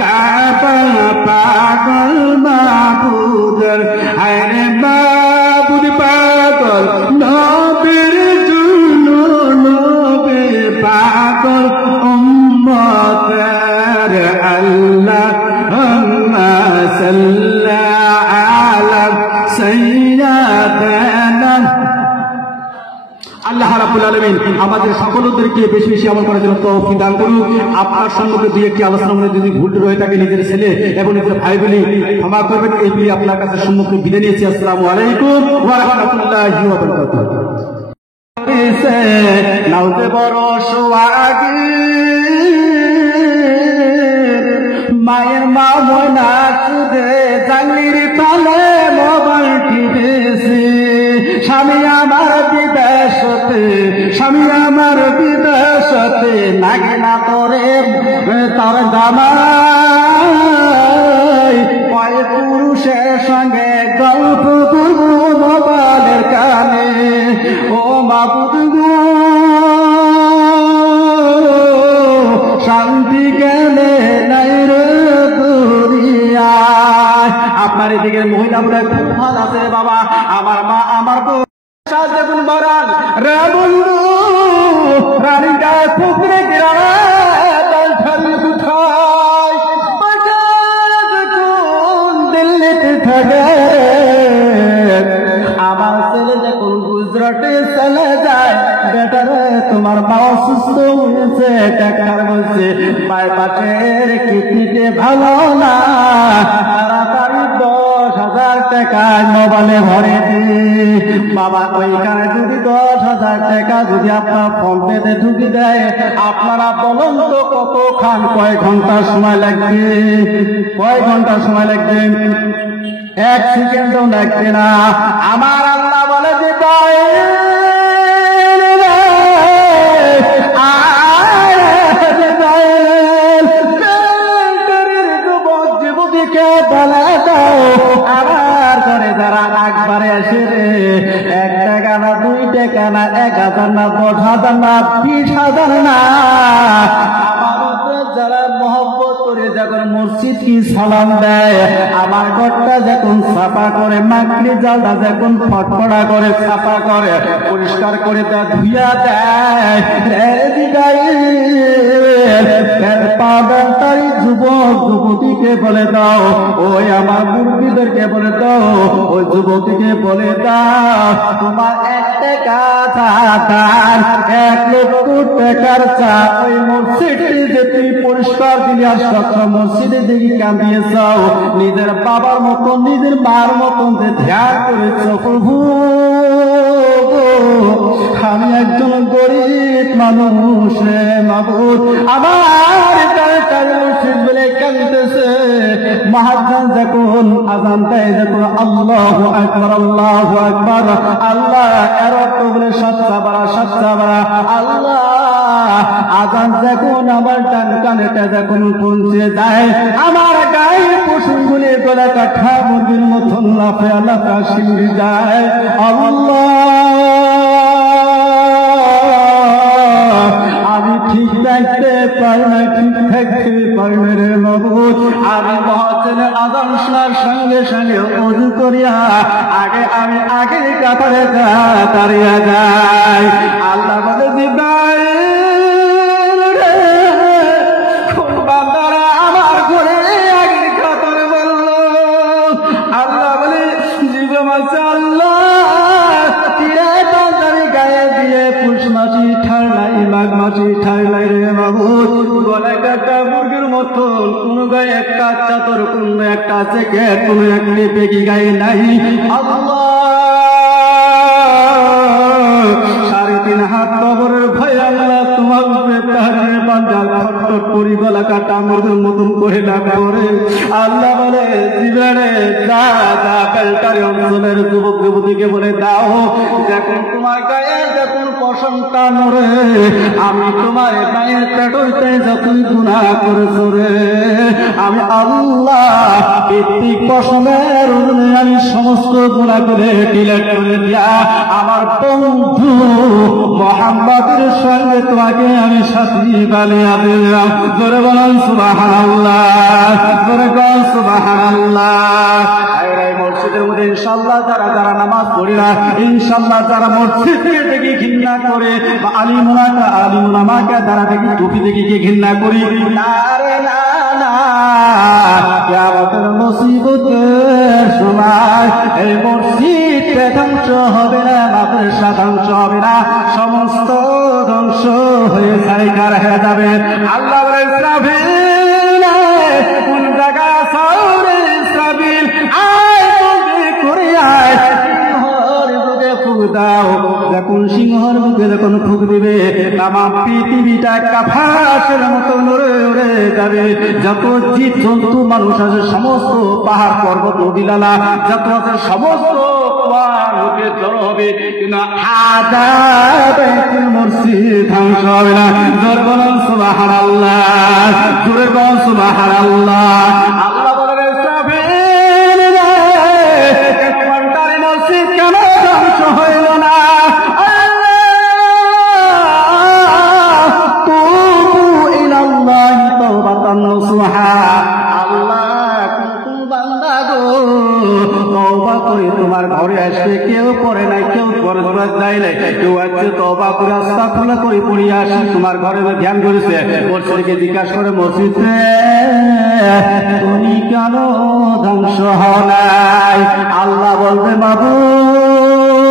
কাবার পাগল মাবুদের আরে মাবুদ পাগল নবীর জন্য নবী পাগল উম্মতের। আল্লাহুম্মা সাল্লি আলা সাইয়্যিদানা। আল্লাহ রাব্বুল আলামিন আমাদের সকলদেরকে বেশি বেশি আমল করার জন্য তৌফিক দান করুন। আপনার সম্মুখে দুই একটি আলোচনা মনে যদি ভুল রয়ে থাকে নিজের ছেলে এবং নিজের ভাই বলি ক্ষমা করবেন। এই বলে আপনার কাছে সম্মুখে বিদায় নিয়েছি। আসসালামু আলাইকুম ওয়া রাহমাতুল্লাহি ওয়া বারাকাতুহু। নাউতে বড় সোয়াগী মায়ের মা ময়না সুদে জাঙ্গির তালে মোবাইল টিপেছে। স্বামী আমার বিদেশতে লাগে না তোরে তার জামাই কয় পুরুষের সঙ্গে গল্প করব মোবাইলের কানে। ও মাবুদ গো শান্তি গেলে নাই রে দুনিয়ায়। আপনার এদিকে মহিলা বলে তুফান আছে বাবা, আমার মা আমার বউ দেখুন বারান রে বন্ধু রানীটা পুকুরে গিরানা তাই ছাড়ি কোথায় দিল্লিতে থাকে, আমার ছেলে যখন গুজরাটে চলে যায়, বেটারে তোমার মা অসুস্থ হয়েছে, ডাক্তার বলছে বাইপাসের কিডনিতে ভালো না, তাড়াতাড়ি 10,000 টাকা মোবাইলে ভরে দি বাবা। ওইখানে যদি 10,000 টাকা যদি আপনার ফোন পেতে ঢুকি দেয়, আপনারা বলুন তো কত খান, কয় ঘন্টা সময় লাগবে? কয় ঘন্টা সময় লাগবে? 1 সেকেন্ডও লাগবে না। আমার আল্লাহ বলে যে যুবক যুবতীকে বলে দাও আমার ঘরে যারা একবারে আসে রে, 1 টাকা না 2 টাকা না 1,000 না 10,000 না 20,000 না, যারা মহব্বত করে যখন মসজিদ কি সালাম দেয়, আমার ঘরটা যখন সাফা করে, মাকড়ি জালটা যখন ফটফটা করে সাফা করে পরিষ্কার করে তা ধুইয়া দেয়, পাবেনতারি যুবক যুবতীকে বলে দাও, ওই আমার মুরব্বীদেরকে বলে দাও, ওই যুবতীকে বলে দাও তোমার 1 টাকা দান 1 লক্ষ টাকার চা ওই মসজিদে যে তুমি পরিষ্কার দিলে আর স্বচ্ছ মসজিদে দেখি কাঁদিয়েছ, নিজের বাবার মতন নিজের মার মতন যে ধ্যান করেছ, প্রভু আমি একজন গরিব মানুষ রে মাবুদ, আমার মসজিদ বলে কাঁদতেছে, মহাজান যখন আজান দেয় যখন আল্লাহু আকবার আল্লাহু আকবার, আল্লাহ এর অর্থ বলে সচ্চা বাড়া আল্লাহ, আজান যখন আমার ডান কানেটা যখন পৌঁছে যায়, আমার গায়ে পশুগুলি গলা কাঠা মুরগির মতন লাফে লাফা শিউরে যায়, আল্লাহ আমি ঠিক থাকতে পারি না, ঠিক থাকতে পারি না রে মাবুদ, আমি মহাজনের আজান শোনার সঙ্গে সঙ্গে ওযু করিয়া আমি আগে কাতারে দাঁড়িয়ে যাই। আল্লাহ বলে জিব্রাইল রে কোন বান্দারা আমার ঘরে আগে কাতারে বলল, আল্লাহ বলে জিব্রাইল আল্লাহ তিরে বান্দারে গায়ে দিয়ে পুষ মাছি ঠাড় নাই মাঘ মাছি ঠাড় নাই রে মাবুদ, গলায় কাটা মুরগির মতন কোন গায়ে একটা চাদর, কোন একটা জ্যাকেট, কোন একটা পেকি গায়ে নাই, আল্লাহ 3.5 হাত কবরের ভয় আল্লাহ তোমার উপরে তাহারে বান্দা খটখট করি গলা কাটা মুরগির মতন কহিলা করে, আল্লাহ বলে জিবরাইল যা যা বেলটারি অঞ্চলের যুবক যুবতীকে বলে দাও, যখন তোমার গায়ে যখন পশমটা নড়ে, আমি তোমার গায়ের পেট হইতে যখন গুনাহ করেছ রে, আমি আল্লাহ ভিত্তিক পশমের ওজনে আমি সমস্ত গুনাহ করে ডিলেট করে দিয়া আমার বন্ধু মুহাম্মদের সঙ্গে তোমাকে আমি সাথী বানিয়ে দিলাম। জোরে বলুন সুবহানাল্লাহ, জোরে বলুন সুবহানাল্লাহ। মসজিদের মধ্যে ইনশাআল্লাহ যারা যারা নামাজ পড়ে না, ইনশাআল্লাহ যারা মসজিদে দেখি ঘৃণা করে, বা আলিমুলামাকে যারা দেখি টুপি দেখি ঘৃণা করি, আরে না না, কিয়ামতের মুসিবতের সময় এই মসজিদ ধ্বংস হবে না, মাদ্রাসা ধ্বংস হবে না, সমস্ত ধ্বংস হয়ে ছাইকার হয়ে যাবে। আল্লাহ বলে ইসরাফিল কোন জায়গা সাউরে ইসরাফিল দাও, যখন সিংহর মুখে যখন ফুক দিবে তামাম পৃথিবীটা একটা ফাঁসের মতো নড়ে উড়ে যাবে, যত জীব জন্তু মানুষ আছে সমস্ত পাহাড় পর্বত নদীলালা যত আছে সমস্ত লোকে জড়ো হবে, কিন্তু মসজিদ ধ্বংস হবে না। জোরে বলুন সুবহানাল্লাহ, জোরে বলুন সুবহানাল্লাহ। আল্লাহ বলেন মসজিদ কেন ধ্বংস হইল না? আল্লাহ বান্দা গো করে তোমার ঘরে আসবে, কেউ পড়ে নাই, কেউ পরে যায় নাই, কেউ আছে তওবা করে আস্তাগফিরুল্লাহ করে পড়িয়ে আসে, তোমার ঘরে ধ্যান করেছে। মসজিদকে জিজ্ঞাসা করে, মসজিদে তুমি কেন ধ্বংস হও নাই? আল্লাহ বলবে মাবুদ,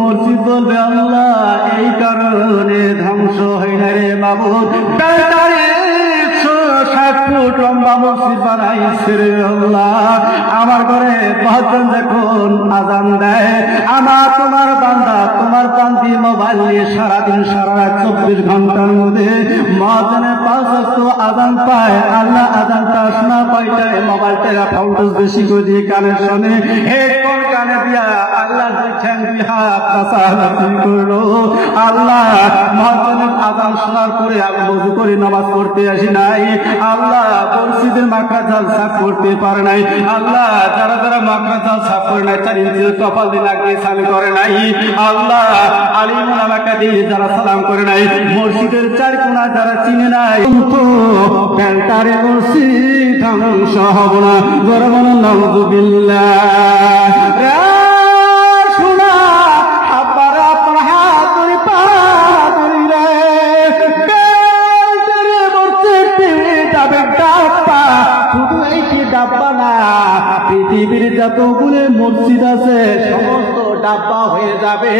মসজিদ বলবে আল্লাহ এই কারণে ধ্বংস হয় না রে মাবুদ, লম্বা মসজিদ বানাইছে রে আল্লাহ। আমার ঘরে মহাজন যখন আজান দেয়, আমার তোমার বান্দা তোমার প্রান্তি মোবাইল নিয়ে সারাদিন সারা রাত 24 ঘন্টার মধ্যে মহাজনের 5 ওয়াক্ত আজান পায়। আল্লাহ আজানটা শোনা পাইটায় মোবাইলটা ফাউন্টেজ বেশি করে দিয়ে কানে শোনে, হেডফোন কানে দিয়া আল্লাহ দেখেন বিহাত কাছাকাছি করলো। আল্লাহ মহাজনের আজান শোনার পরে আমি বজু করে নামাজ পড়তে আসি নাই, আল্লাহ মসজিদের মাকড়া জাল সাফ করতে পারে নাই, আল্লাহ যারা যারা মাকড়া জাল সাফ করে নাই, 4 ইঞ্চি কপাল দিয়ে লাগিয়ে স্নান করে নাই, আল্লাহ আলিম ওলামাকে দিয়ে যারা সালাম করে নাই, মসজিদের 4 কোণা যারা চিনে নাই, প্যান্টারে মসজিদ ধ্বংস হব না। গরম নাউযুবিল্লাহ। শোনা আব্বারা আপনার হাত ধরে পা ধরে শুধু এইটি ডাব্বা না, পৃথিবীর যতগুলো মসজিদ আছে সমস্ত ডাব্বা হয়ে যাবে,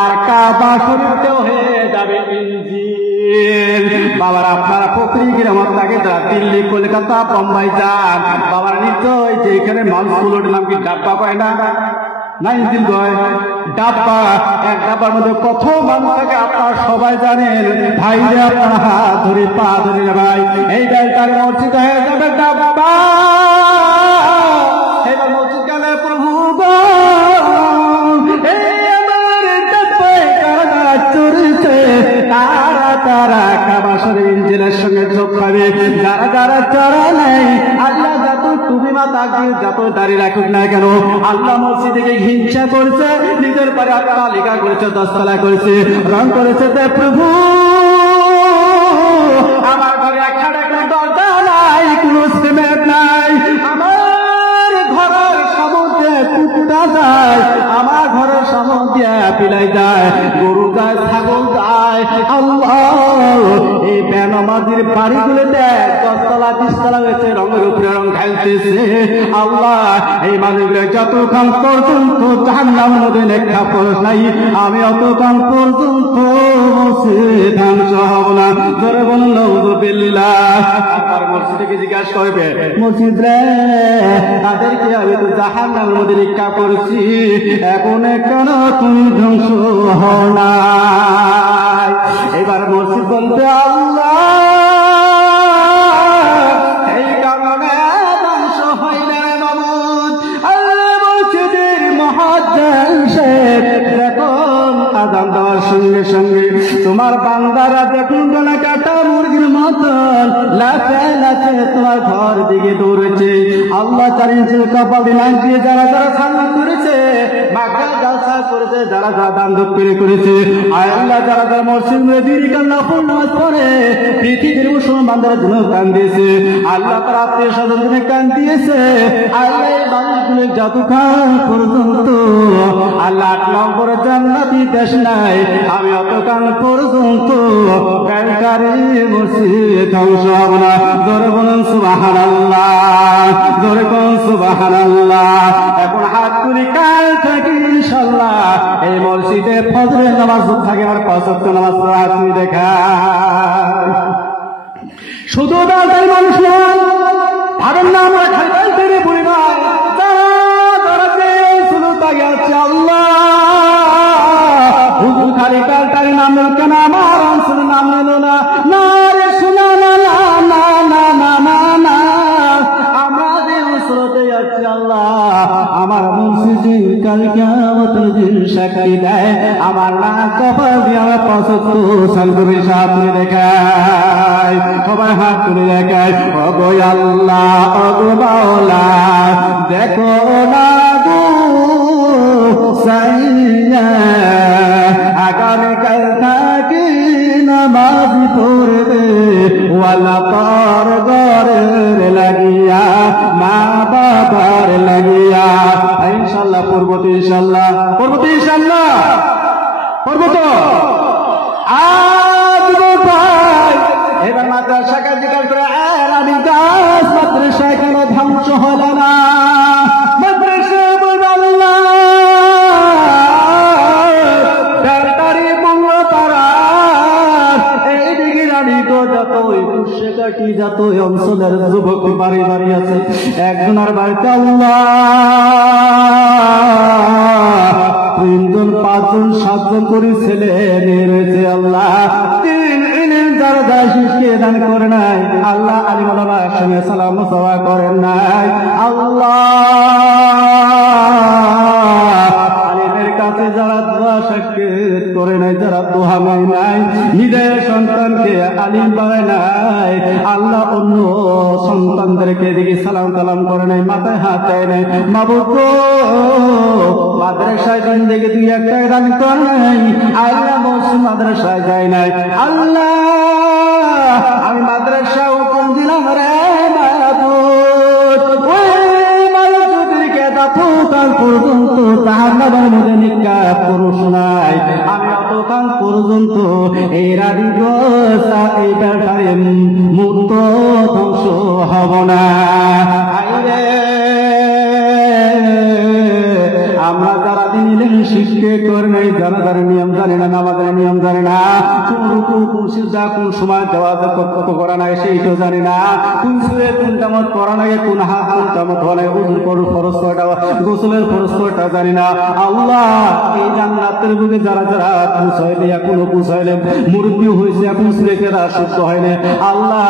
আর কাবা শরীফেও হয়ে যাবে ইঞ্জিন। বাবার আপনারা ফকরিগির আমার তাকে দিল্লি কলকাতা বোম্বাই যান, বাবার নিশ্চয় যে এখানে মানুষগুলোর নাম কি ডাব্বা পায় না, ইঞ্জিন কয় ডাব্বা। এক ডাব্বার মধ্যে কত মানুষ থাকে আপনারা সবাই জানেন। ভাইরে আপনার হাত ধরে পা ধরে ভাই, এই ডালটার মসজিদ হয়ে যাবে ডাব্বা। এবার মসজিদ গেলে প্রভু গো, এই আমার ডাব্বায় কারা কারা চড়েছে, তারা তারা কাবা শরীফ ইঞ্জিনের সঙ্গে যোগ পাবে। যারা যারা চড়া নেই, আল্লাহ যত টুপি মাথা যত দাড়ি রাখুক না কেন, আল্লাহ মসজিদকে হিংসা করছে, নিজের পরে তালিকা করেছে, 10 তলা করেছে, রং করেছে। প্রভু আমার ঘরে একখানে কোনো দরজা নাই, কোনো সিমেন্ট নাই, আমার ঘরের সমুদ্রে কুকুরা যায়, আমার ঘরের সমুদ্রে পিলাই যায়, গরু যায়, ছাগল যায়। আল্লাহ এই বেনামাজির বাড়িগুলো দেখ 10 তলা 20 তলা হয়েছে, রঙের উপরে রং ঢালতেছে। আল্লাহ এই মানুষগুলো যতক্ষণ পর্যন্ত জাহান্নামের মধ্যে লেখা পড়ে নাই, আমি অতক্ষণ পর্যন্ত মসজিদ ধ্বংস হব না। জোরে বলুন নাউযুবিল্লাহ। আর মসজিদকে জিজ্ঞাসা করবে, মসজিদ রে তাদেরকে আমি তো জাহান্নামের মধ্যে লেখা করেছি, এখন কেন তুমি ধ্বংস হও না? এবার মসজিদ বলতে আল্লাহ এই কারণে ধ্বংস হয় না মামুদ। আল্লাহ মসজিদের মুয়াজ্জিন সাহেব যখন আযান দেওয়ার সঙ্গে সঙ্গে তোমার বান্দারা যখন গলা কাটা মুরগির মতন লাফে লাফে তোমার ঘর দিকে দৌড়েছে, আল্লাহ 4 ইঞ্চি কপাল দিয়ে যারা যারা সালাম করেছে, মাখা জালসা করেছে, যারা যারা দান দক্ষিণে করেছে, আল্লাহ যারা যারা মসজিদ নবীর নফল নামাজ পড়ে পৃথিবীর মুসলমান বান্দার জন্য কান দিয়েছে, আল্লাহ তার আত্মীয় স্বজনের জন্য কান দিয়েছে। আল্লাহ এই মানুষগুলো যতক্ষণ পর্যন্ত আল্লাহ 8 নম্বর জান্নাতি দেশ নাই, আমি অতক্ষণ পর্যন্ত কালকারে মসজিদ ধ্বংস হব না। জোরে বলুন সুবহানাল্লাহ, জোরে বলুন সুবহানাল্লাহ। এখন হাত তুলি, কাল থেকে ইনশাআল্লাহ এই মসজিদে ফজরের নামাজ থাকে আর 5 ওয়াক্ত নামাজ পড়া তুমি দেখা। শুধু দাঁড়াই মানুষ নয়, ভাবেন না আমরা খাইতে ছেড়ে পড়ি না, তারা দাঁড়াতে শুধু তাকে আছে আল্লাহ হুজুর খালি কালটারে নাম নিল কেন, আমার অঞ্চলের নাম নিল না, না রে শোনা না না না না না না না, আমাদের উসরতে আছে আল্লাহ। আমার মুর্শিদি কাল কিয়ামতের দিন সাক্ষী দেয়, আমার না কপাল দিয়ে আমার 5 ওয়াক্ত সালগুরি সামনে দেখায়, সবাই হাত তুলে দেখায়, ওগো আল্লাহ ওগো মাওলা দেখো না গো সাইয়া, আগামীকাল থাকি নামাজ পড়বে ওয়ালা পর গরের লাগিয়া, মা বাবার লাগিয়া, পড়বো তো ইনশাল্লাহ, পড়বো তো ইনশাল্লাহ, পড়বো তো। এবার মাদ্রাসাকে জিজ্ঞাসা করে, আমি গাছ মাদ্রাসা কেন ধ্বংস হলো না? মাদ্রাসা বলল আল্লাহ ডাক্তারি বলল তারা এইদিকে রানী তো যত পুষে কাটি যত অঞ্চলের যুবক বাড়ি বাড়ি আছে, একজনের বাড়িতে আল্লাহ 3 জন 5 জন 7 জন করে ছেলে মেয়ে রয়েছে। আল্লাহ যারা যা শিখিয়ে দান করে নাই, আল্লাহ আলিম ওলামার সঙ্গে সালাম মুসাফা করেন নাই। আল্লাহ আলিমের কাছে যারা দোয়া সাক্ষাৎ করে নাই, যারা দোয়া নেয় নাই, নিজের সন্তানকে আলিম পায় নাই, আল্লাহ অন্য সন্তানদেরকে দিকে সালাম কালাম করে নাই, মাথায় হাত দেয় নাই। মাবুদ গো, মাদ্রাসায় জিন্দেগি 2-1 দান করে নাই, আল্লাহ বলছে মাদ্রাসায় যায় নাই। আল্লাহ আমি মাদ্রাসা হুকুম দিলাম রে মাবুদ, ওই মানুষদেরকে ততকাল পর্যন্ত তাহার নামের মধ্যে নিকাপ পুরুষ নাই, আমি অতকাল পর্যন্ত এই রাজীগঞ্জ এই ব্যবসায় মুক্ত ধ্বংস হব না। আমরা যারা দিন শিক্ষা করে নাই, যারা যারা নিয়ম জানে না, নামাজের নিয়ম জানে না, কোন রুকু কোন সিজদা কোন সময় দেওয়া কত করা নাই সেইটাও জানি না, কোন সুরে কোন কামত করা নাই, কোন হাত কোন কামত হওয়া নাই, উজুর ফরজ কয়টা গোসলের ফরজ কয়টা জানি না। আল্লাহ এই জান্নাতের বুকে যারা যারা পৌঁছাইলে এখনো পৌঁছাইলে মুরব্বী হয়েছে, এখন ছেলেরা সুস্থ হয় না, আল্লাহ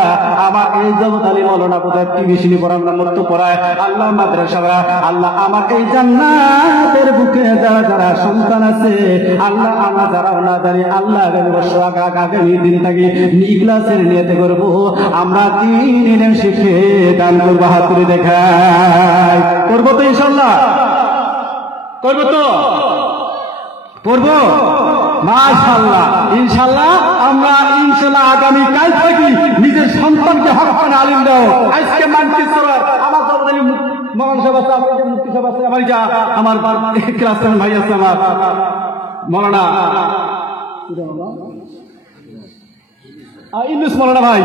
আমার এই জগৎ আলী মৌলানা কোথায় টিভিশনি পড়ান না মত পড়ায়, আল্লাহ মাদ্রাসারা, আল্লাহ আমার এই জান্নাতের বুকে যারা যারা সন্তান আছে, আল্লাহ আমরা যারা না জানি, আল্লাহ আগামী বছর আগামী দিন থেকে ইখলাসের নিয়তে করবো, আমরা দিন শিখে দান করবো, হাত তুলে দেখাই, করবো তো ইনশাল্লাহ, করবো তো, করবো মাশাআল্লাহ ইনশাআল্লাহ। আমরা ইনশাআল্লাহ আগামী কাল থেকে নিজের সন্তানকে হক্কানি আলিম দাও। আজকে মানচিত্র আমার জবাদালি মহান সাহেব আছে, আমার মুফতি সাহেব আছে, আমার যা আমার ক্লাস ভাই আছে, আমার মৌলানা ইন্দুস মৌলানা ভাই,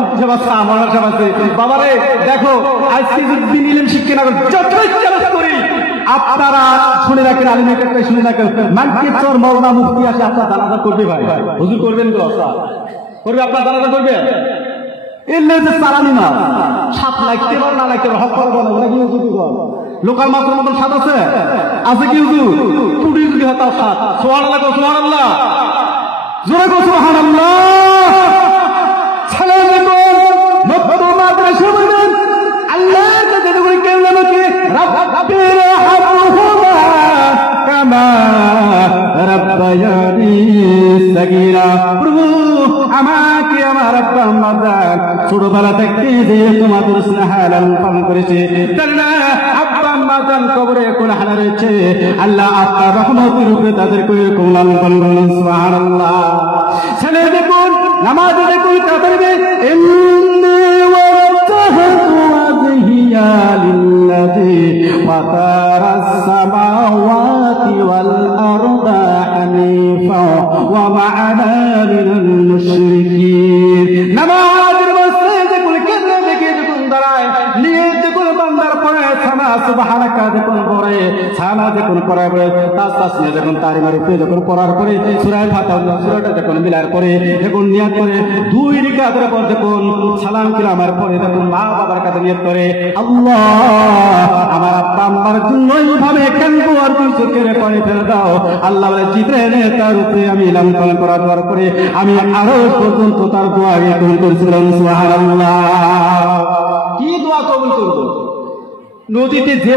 মুফতি সাহেব আছে, মৌলানা সাহেব আছে। বাবারে দেখো, আজকে যদি ইলম শিক্ষা না যতই চেষ্টা করি, আপনারা শুনে রাখেন, আলিমের কাছে শুনে রাখেন, মানচিত্র মৌলানা মুফতি আসে আপনার জানাজা করবে ভাই, হুজুর করবেন তো করবে, আপনার জানাজা করবে। এলে যে চালানি না 7 লাগতে পারে না লাগতে পারে, হক করবো না, ওরা কি হুজুর লোকাল মাত্র মতন 7 আছে, আছে কি হুজুর টুটি যদি হয় তাও 7। সুবহানাল্লাহ, সুবহানাল্লাহ, জোরে গো সুবহানাল্লাহ। সালাম আলাইকুম মক্তবা মাদ্রাসা বলেন, আল্লাহর কাছে দোয়া করেন আমাকে রাব্বির হামহুমা কামা রাব্বায়ানি সাগীরা। প্রভু আমাকে আমার আব্বা আম্মা ছোটবেলা থেকে যে তোমাদের স্নেহ লালন পালন করেছে, তারা আব্বা আম্মা জান কবরে কোন হালা রয়েছে, আল্লাহ আপনার রহমতের উপরে তাদেরকে লালন পালন করুন। সুবহানাল্লাহ। ছেলে দেখুন, নামাজ দেখুন, তাদেরকে ইন্নী ওয়াজহাতু ওয়াজহিয়া লিল্লাযী ফাতারাস সামাওয়াতি ওয়াল আরদা হানিফা ওয়া মা আনা মিনাল মুশরিকিন। নামাজের মসজিদে কোন কেন্দ্রে দেখে যখন দাঁড়ায়, নিয়ত যখন বান্দার পড়ে, সানা সুবহানাকা যখন পড়ে, সানা যখন পড়ায় পড়ে, তাসবিহ যখন তারিমার উপরে যখন পড়ার পরে, সূরা ফাতিহা সূরাটা যখন মিলার পরে, যখন নিয়ত করে 2 রাকাতের পর যখন সালাম কালামের পরে তখন মা বাবার কাছে নিয়ত করে, আল্লাহ আমার আব্বা আম্মার জন্য এইভাবে কেন অর্জন চোখের পানি ফেলে দাও। আল্লাহ বলে জিবরাইল তার উপরে আমি লালন পালন করার পরে আমি আরো পর্যন্ত তার দোয়া কবুল করেছিলাম। সুবহানাল্লাহ। কি দোয়া কবুল করব? নদীতে যে